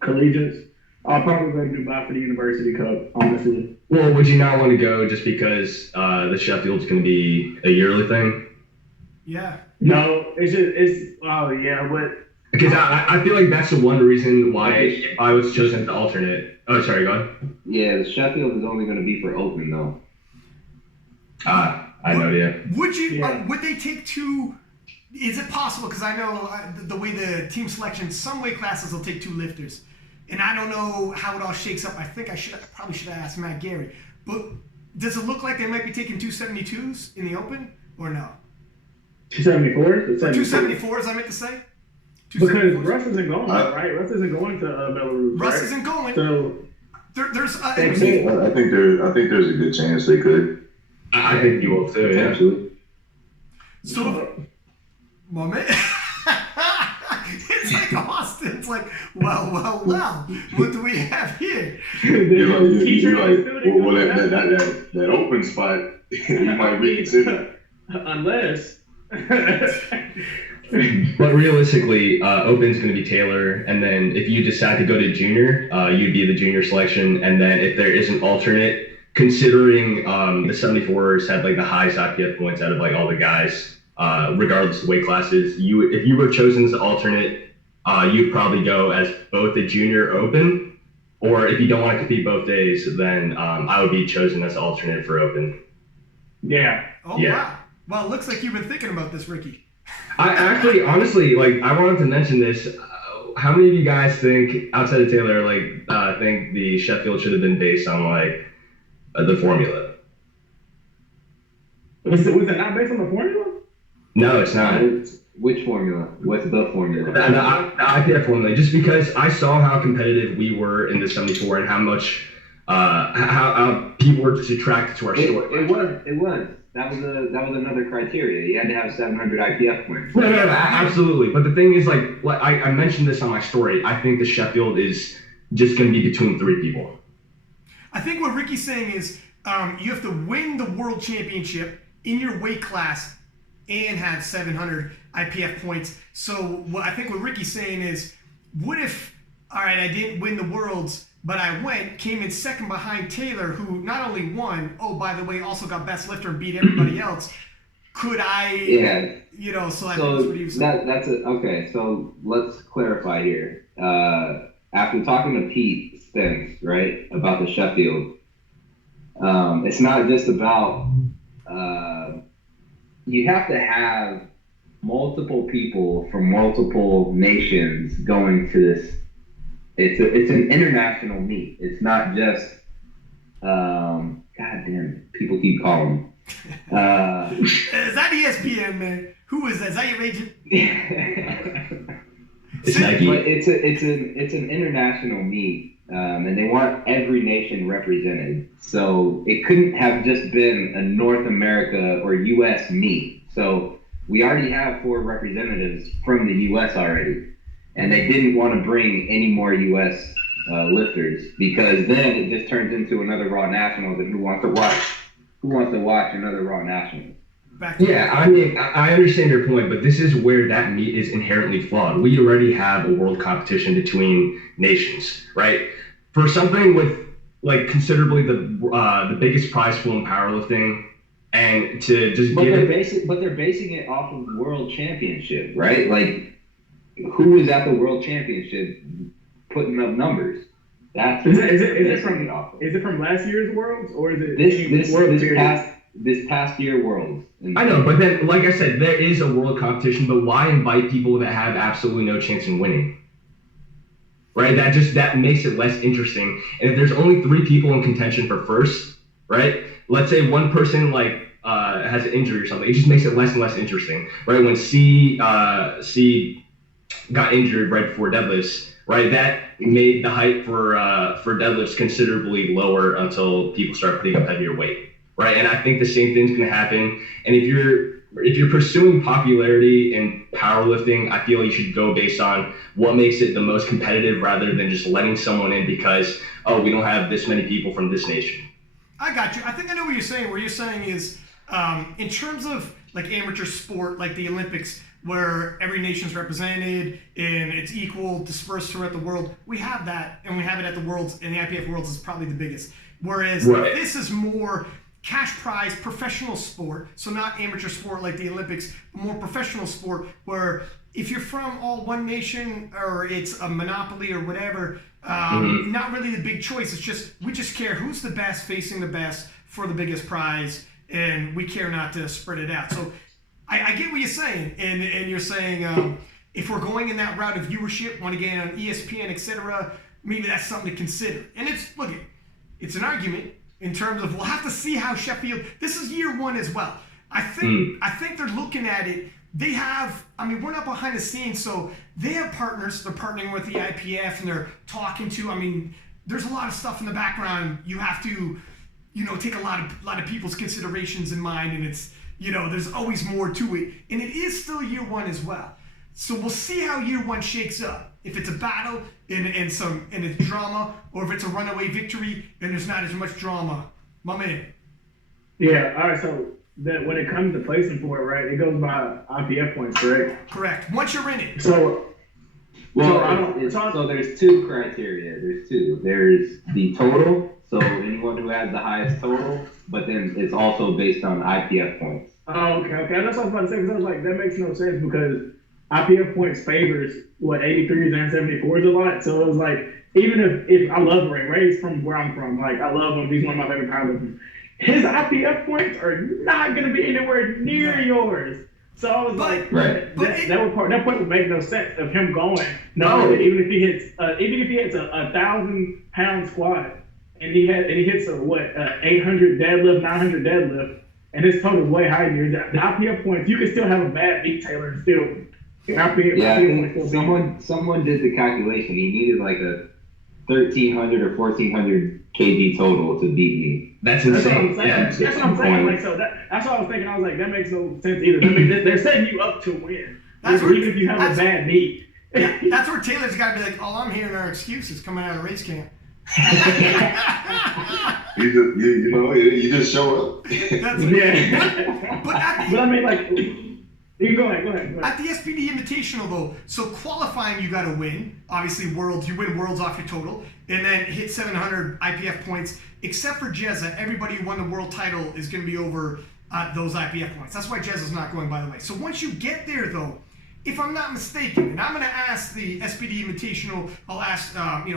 collegiates, I'll probably go to Dubai for the University Cup, honestly. Well, would you not want to go just because the Sheffield's going to be a yearly thing? Yeah. No, but because I feel like that's the one reason why I was chosen as the alternate. Oh, sorry, go on. Yeah, the Sheffield is only going to be for open though. I have no idea. Would you? Would they take 2? Is it possible? Because I know the way the team selection, some weight classes will take 2 lifters. And I don't know how it all shakes up. I think I probably should have asked Matt Gary. But does it look like they might be taking 272s in the open or no? 274s? 274s, I meant to say. Because Russ isn't going, right? Russ isn't going to Belarus. Russ right? isn't going. So there's. I think there's a good chance they could. I think you will too. Yeah. Actually. So, my man. It's like Austin. It's like, well. What do we have here? That open spot, you might reconsider. Unless. But realistically, open's going to be Taylor, and then if you decide to go to junior, you'd be the junior selection, and then if there is an alternate, considering the 74ers had like the highest IPF points out of like all the guys, regardless of weight classes, if you were chosen as an alternate, you'd probably go as both the junior open, or if you don't want to compete both days, then I would be chosen as an alternate for open. Yeah. Oh, yeah. Wow. Well, it looks like you've been thinking about this, Ricky. I actually, honestly, like, I wanted to mention this. How many of you guys think, outside of Taylor, like, think the Sheffield should have been based on, like, the formula? Was it not based on the formula? No, it's not. Which formula? What's the formula? The IPF formula. Just because I saw how competitive we were in the 74 and how much, how people were just attracted to our story. It was. That was another criteria. You had to have 700 IPF points. No, absolutely. But the thing is, like I mentioned this on my story, I think the Sheffield is just going to be between 3 people. I think what Ricky's saying is you have to win the world championship in your weight class and have 700 IPF points. So I think what Ricky's saying is, what if, all right, I didn't win the worlds, but I came in second behind Taylor, who not only won, oh, by the way, also got best lifter and beat everybody else. Could I, so I think that's what he was saying. Okay, so let's clarify here. After talking to Pete Spence, right, about the Sheffield, it's not just about, you have to have multiple people from multiple nations going to this. It's an international meet. It's not just, people keep calling me. Is that ESPN, man? Who is that? Is that your agent? It's Nike. But it's an international meet, and they want every nation represented. So it couldn't have just been a North America or U.S. meet. So we already have 4 representatives from the U.S. already, and they didn't want to bring any more U.S. Lifters, because then it just turns into another Raw Nationals, and who wants to watch another Raw Nationals? Yeah, I mean, I understand your point, but this is where that meet is inherently flawed. We already have a world competition between nations, right? For something with like considerably the biggest prize pool in powerlifting, and to just they're basing it off of World Championship, right? Like, who was at the World Championship putting up numbers? Is it from last year's Worlds, or is it this past year Worlds? I know, but then, like I said, there is a world competition, but why invite people that have absolutely no chance in winning? Right? That makes it less interesting. And if there's only 3 people in contention for first, right? Let's say one person has an injury or something, it just makes it less and less interesting, right? When C got injured right before deadlifts, right? That made the hype for deadlifts considerably lower until people start putting up heavier weight, right? And I think the same thing's going to happen. And if you're pursuing popularity in powerlifting, I feel you should go based on what makes it the most competitive rather than just letting someone in because, oh, we don't have this many people from this nation. I got you. I think I know what you're saying. What you're saying is, in terms of like amateur sport, like the Olympics, where every nation's represented and it's equal, dispersed throughout the world, we have that, and we have it at the Worlds, and the IPF Worlds is probably the biggest. Whereas this is more cash prize professional sport, so not amateur sport like the Olympics, but more professional sport where if you're from all one nation or it's a monopoly or whatever, not really the big choice. It's just, we just care who's the best facing the best for the biggest prize, and we care not to spread it out. So I get what you're saying, and you're saying if we're going in that route of viewership, want to get on ESPN, etc., maybe that's something to consider. And it's an argument in terms of we'll have to see how Sheffield. This is year 1 as well. I think they're looking at it. They have. I mean, we're not behind the scenes, so they have partners. They're partnering with the IPF, and they're talking to. I mean, there's a lot of stuff in the background. You have to, take a lot of people's considerations in mind, and it's. There's always more to it. And it is still year 1 as well. So we'll see how year 1 shakes up. If it's a battle and it's drama, or if it's a runaway victory and there's not as much drama. My man. Yeah, all right, so when it comes to placing for it, right, it goes by IPF points, correct? Correct. Once you're in it. So there's 2 criteria. There's 2. There's the total, so anyone who has the highest total, but then it's also based on IPF points. Oh, okay. That's what I was about to say, because I was like, that makes no sense because IPF points favors 83s and 74s a lot. So it was like, even if I love Ray's from where I'm from, like I love him, he's one of my favorite powerlifters. His IPF points are not going to be anywhere near yours. So I was that point would make no sense of him going. No, even if he hits a 1,000-pound squat and he hits a 800 deadlift, 900 deadlift, and his total is way higher than yours. The IPF points, you can still have a bad beat Taylor and still. I think someone did the calculation. He needed like a 1,300 or 1,400 kg total to beat me. That's insane. That's what I'm saying. Like, so that's what I was thinking. I was like, that makes no sense either. They're setting you up to win. Even if you have a bad meet. Yeah, that's where Taylor's got to be like, all I'm hearing are excuses coming out of race camp. You just show up. But I mean, like, you go ahead. At the SPD Invitational, though, so qualifying you got to win. Obviously, Worlds, you win Worlds off your total, and then hit 700 IPF points. Except for Jezza, everybody who won the world title is going to be over those IPF points. That's why Jezza's not going, by the way. So once you get there, though, if I'm not mistaken, and I'm going to ask the SPD Invitational, I'll ask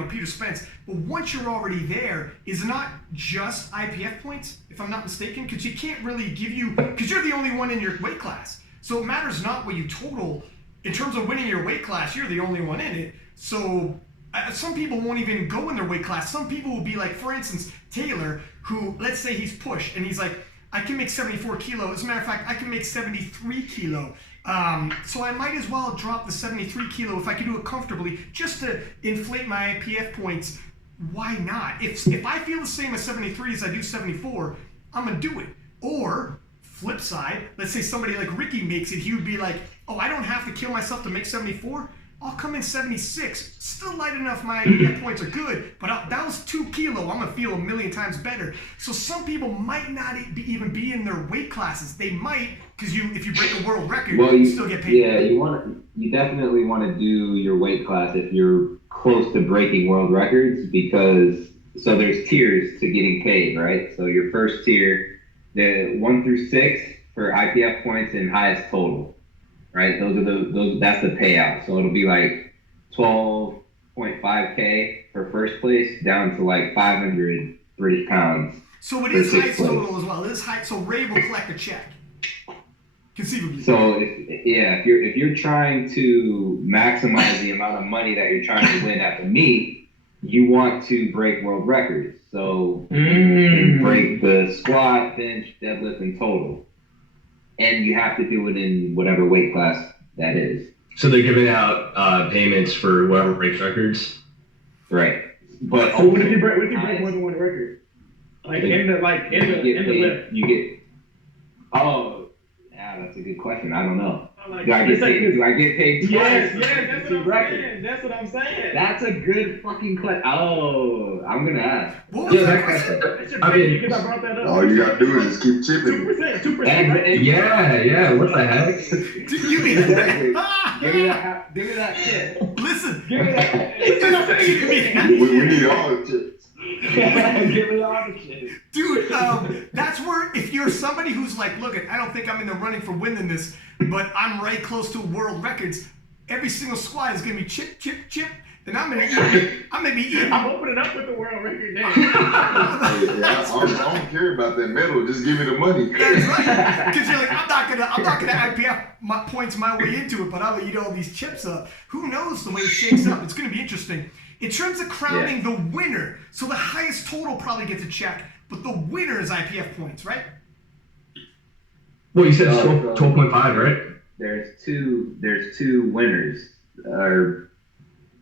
Peter Spence, but once you're already there, is it not just IPF points, if I'm not mistaken? Because you can't really give you, because you're the only one in your weight class. So it matters not what you total. In terms of winning your weight class, you're the only one in it. So some people won't even go in their weight class. Some people will be like, for instance, Taylor, who, let's say he's pushed, and he's like, I can make 74 kilo. As a matter of fact, I can make 73 kilo. So I might as well drop the 73 kilo if I can do it comfortably, just to inflate my IPF points. Why not? If I feel the same as 73 as I do 74, I'm going to do it. Or, flip side, let's say somebody like Ricky makes it, he would be like, oh, I don't have to kill myself to make 74. I'll come in 76, still light enough, my IPF points are good, but that was 2 kilo, I'm gonna feel a million times better. So some people might not even be in their weight classes. They might, because if you break a world record, you still get paid. Yeah, you definitely want to do your weight class if you're close to breaking world records, because, so there's tiers to getting paid, right? So your first tier, the 1 through 6 for IPF points and highest total. Right, that's the payout. So it'll be like 12.5K for first place, down to like 500 British pounds. So it is highest total as well. It is high. So Ray will collect a check, conceivably. So if you're trying to maximize the amount of money that you're trying to win at the meet, you want to break world records. So you break the squat, bench, deadlift, and total. And you have to do it in whatever weight class that is. So they're giving out payments for whoever breaks records? Right. But so what if you break more than one record? Like in the lift. You get, oh, yeah, that's a good question. I don't know. Like, do I get paid twice? Yes, that's what I'm saying. That's a good fucking question. Oh, I'm gonna ask. What was that question? I mean, because I brought that up. All you gotta do is just keep chipping. 2%, right? Yeah, what the heck? You mean exactly. Give me that shit. Listen. Give me that. We need all the chips. Give me all the shit. Dude, that's where, if you're somebody who's like, look, I don't think I'm in the running for winning this, but I'm right close to world records, every single squat is going to be chip, chip, chip, then I'm going to be eating. I'm opening up with the world record day. I don't care about that medal. Just give me the money. That's right. Because you're like, I'm not gonna IPF my points my way into it, but I'll eat all these chips up. Who knows the way it shakes up? It's going to be interesting. In terms of crowning the winner, so the highest total probably gets a check, but the winner is IPF points, right? Well, you said 12.5, right? There's two winners,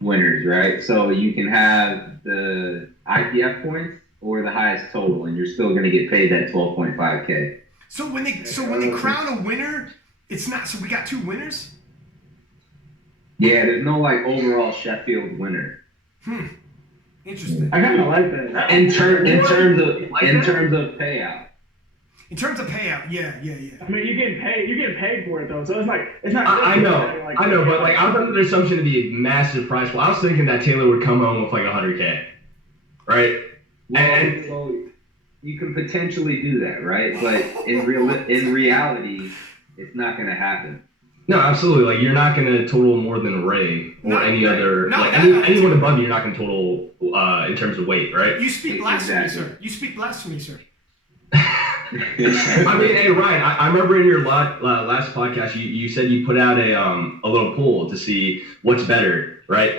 right? So you can have the IPF points or the highest total, and you're still going to get paid that 12.5K. So when they crown a winner, it's not. So we got 2 winners. Yeah, there's no like overall Sheffield winner. Interesting. I kind of like that. In terms of payout. In terms of payout, yeah. I mean, you're getting paid for it though, so it's not. I know, but like I was under the assumption to be a massive prize pool. I was thinking that Taylor would come home with like 100K, right? Well, so you can potentially do that, right? But in reality, it's not going to happen. No, absolutely. Like you're not going to total more than Ray or any other. Anyone above you, you're not going to total in terms of weight, right? You speak blasphemy, sir. You speak blasphemy, sir. I mean, hey Ryan, I remember in your last podcast you said you put out a little poll to see what's better, right?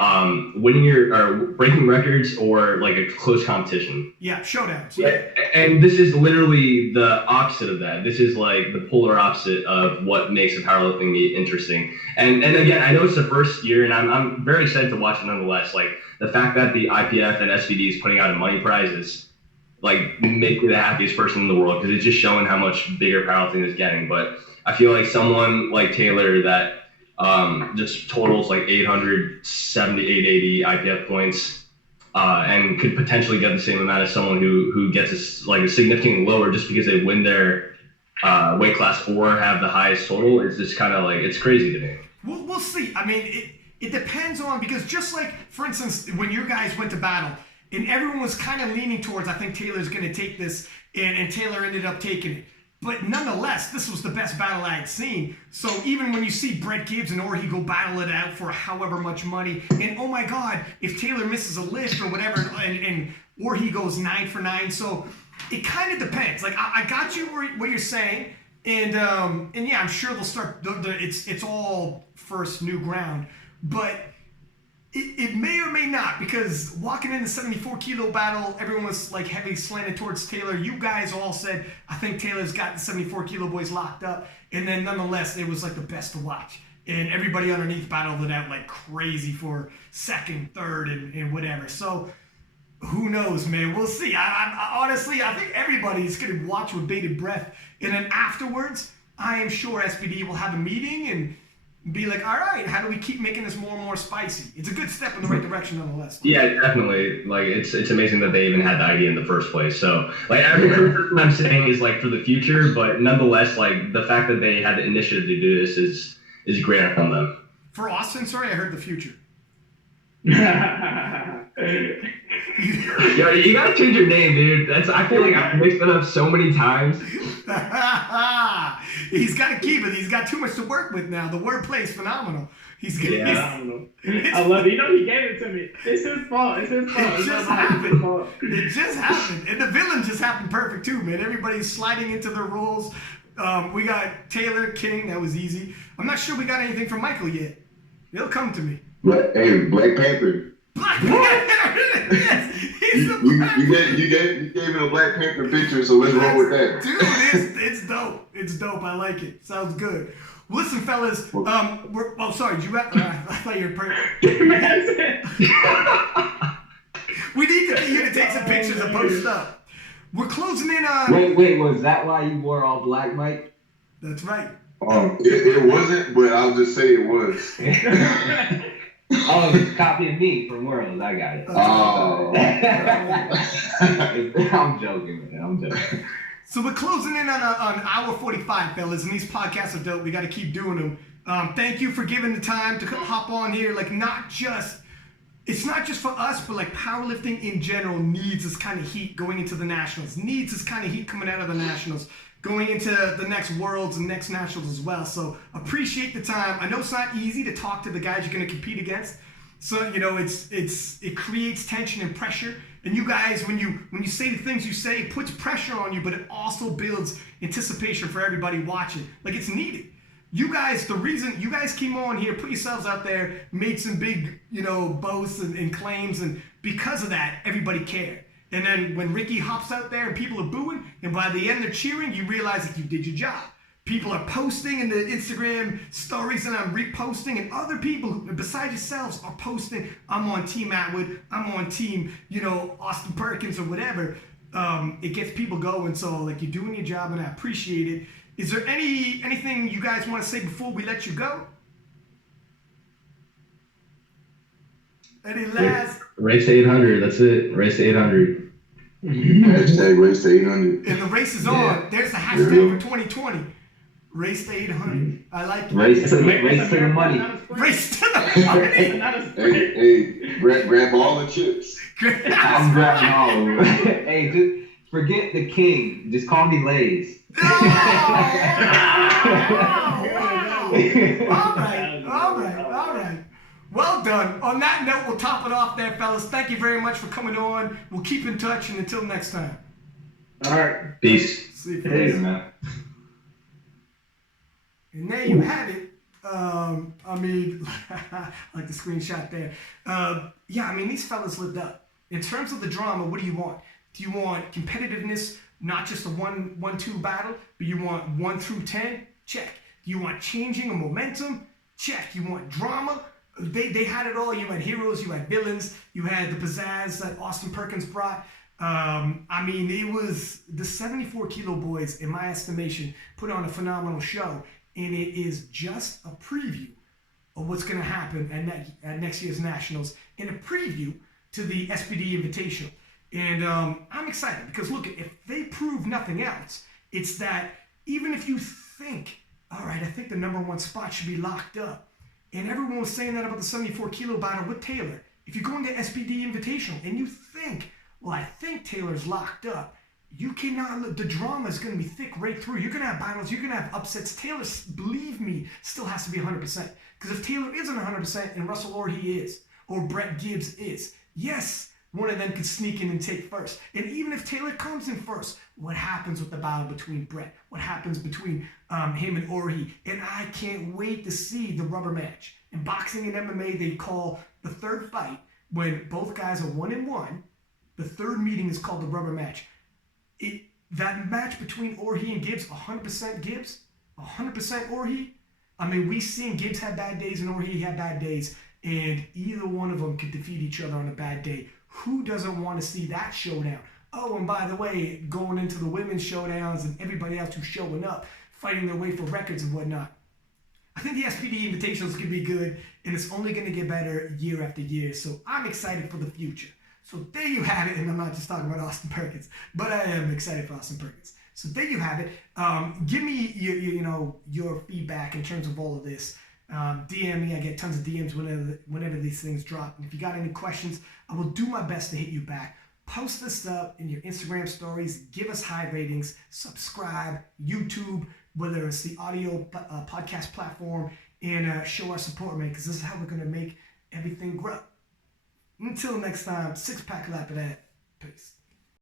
Winning or breaking records or like a close competition. Yeah, showdowns. Yeah. And this is literally the opposite of that. This is like the polar opposite of what makes a powerlifting meet interesting. And again, I know it's the first year, and I'm very excited to watch it nonetheless. Like the fact that the IPF and SVD is putting out a money prize is like make me the happiest person in the world, because it's just showing how much bigger powerlifting is getting. But I feel like someone like Taylor that just totals like 870, 880 IPF points and could potentially get the same amount as someone who gets a significantly lower just because they win their weight class or have the highest total. It's just kind of like, it's crazy to me. We'll see. I mean, it depends on, because just like, for instance, when your guys went to battle, and everyone was kind of leaning towards, I think Taylor's going to take this, and Taylor ended up taking it. But nonetheless, this was the best battle I had seen. So even when you see Brett Gibbs and Orhi go battle it out for however much money, and oh my God, if Taylor misses a lift or whatever, and Orhi goes 9 for 9, so it kind of depends. Like I got you what you're saying, and yeah, I'm sure they'll start. It's all first new ground, but It may or may not, because walking in the 74 kilo battle, everyone was like heavy slanted towards Taylor. You guys all said, I think Taylor's got the 74 kilo boys locked up. And then nonetheless, it was like the best to watch. And everybody underneath battled it out like crazy for second, third, and whatever. So who knows, man? We'll see. I honestly, I think everybody's going to watch with bated breath. And then afterwards, I am sure SPD will have a meeting and be like, all right, how do we keep making this more and more spicy? It's a good step in the right direction nonetheless. Yeah, definitely. Like, it's amazing that they even had the idea in the first place. So, like, every criticism I'm saying is, like, for the future, but nonetheless, like, the fact that they had the initiative to do this is great on them. For Austin, sorry, I heard the future. Yo, you gotta change your name, dude. I feel like I've mixed it up so many times. He's got to keep it. He's got too much to work with now. The wordplay is phenomenal. He's good. Phenomenal. I love it. You know, he gave it to me. It's his fault. It's his fault. It just happened. It just happened. And the villain just happened perfect too, man. Everybody's sliding into their roles. We got Taylor, King. That was easy. I'm not sure we got anything from Michael yet. He'll come to me. Hey, Black Panther. Black Panther. Yes, he's the you gave it a Black Panther picture, so let's roll with that. Dude, it's dope. It's dope. I like it. Sounds good. Well, listen, fellas. Sorry. Did you? I thought you were. We need to get you to take some pictures and post up. We're closing in on. Wait. Was that why you wore all black, Mike? That's right. It wasn't, but I'll just say it was. Oh, it's copying me from Worlds. I got it. Oh. I'm joking, man. I'm joking. So we're closing in on hour 45, fellas, and these podcasts are dope. We got to keep doing them. Thank you for giving the time to hop on here. Like, it's not just for us, but like powerlifting in general needs this kind of heat going into the Nationals. Needs this kind of heat coming out of the Nationals, going into the next Worlds and next Nationals as well. So appreciate the time. I know it's not easy to talk to the guys you're going to compete against. So, you know, it creates tension and pressure. And you guys, when you say the things you say, it puts pressure on you, but it also builds anticipation for everybody watching. Like, it's needed. You guys, the reason you guys came on here, put yourselves out there, made some big, boasts and claims, and because of that, everybody cared. And then when Ricky hops out there and people are booing, and by the end they're cheering, you realize that you did your job. People are posting in the Instagram stories, and I'm reposting, and other people besides yourselves are posting, I'm on Team Atwood, I'm on Team, Austin Perkins or whatever. It gets people going, so like, you're doing your job, and I appreciate it. Is there anything you guys want to say before we let you go? Any last? Race to 800. That's it. Race to 800. Hashtag race to 800. And the race is on. Yeah. There's the hashtag for 2020. Race to 800. I like it. Race to the money. Race to the money. Hey, grab all the chips. I'm grabbing all of them. Hey, just forget the king. Just call me Lays. All right. Well done. On that note, we'll top it off there, fellas. Thank you very much for coming on. We'll keep in touch, and until next time. All right. Peace. See you, Peace, man. And there you have it. Like the screenshot there. These fellas lived up. In terms of the drama, what do you want? Do you want competitiveness, not just a 1-2 battle, but you want 1 through 10? Check. Do you want changing a momentum? Check. You want drama? They had it all. You had heroes, you had villains, you had the pizzazz that Austin Perkins brought. It was the 74 kilo boys, in my estimation, put on a phenomenal show. And it is just a preview of what's going to happen at next year's Nationals, and a preview to the SPD Invitational. And I'm excited because, look, if they prove nothing else, it's that even if you think, all right, I think the number 1 spot should be locked up, and everyone was saying that about the 74 kilo battle with Taylor. If you're going to SPD Invitational and you think, well, I think Taylor's locked up, you cannot, the drama is going to be thick right through. You're going to have battles. You're going to have upsets. Taylor, believe me, still has to be 100%. Because if Taylor isn't 100% and Russell Orr he is, or Brett Gibbs is, yes, one of them could sneak in and take first. And even if Taylor comes in first, what happens with the battle between Brett? What happens between him and Orhi? And I can't wait to see the rubber match. In boxing and MMA, they call the third fight, when both guys are 1-1, the third meeting is called the rubber match. That match between Orhi and Gibbs, 100% Gibbs, 100% Orhi. I mean, we've seen Gibbs have bad days and Orhi had bad days, and either one of them could defeat each other on a bad day. Who doesn't want to see that showdown? Oh, and by the way, going into the women's showdowns and everybody else who's showing up, fighting their way for records and whatnot. I think the SPD Invitationals could be good, and it's only going to get better year after year. So I'm excited for the future. So there you have it, and I'm not just talking about Austin Perkins, but I am excited for Austin Perkins. So there you have it. Give me your feedback in terms of all of this. DM me. I get tons of DMs whenever these things drop. And if you got any questions, I will do my best to hit you back. Post this up in your Instagram stories. Give us high ratings. Subscribe. YouTube, whether it's the audio podcast platform, and show our support, man, because this is how we're going to make everything grow. Until next time, 6 Pack Lapadat. Peace.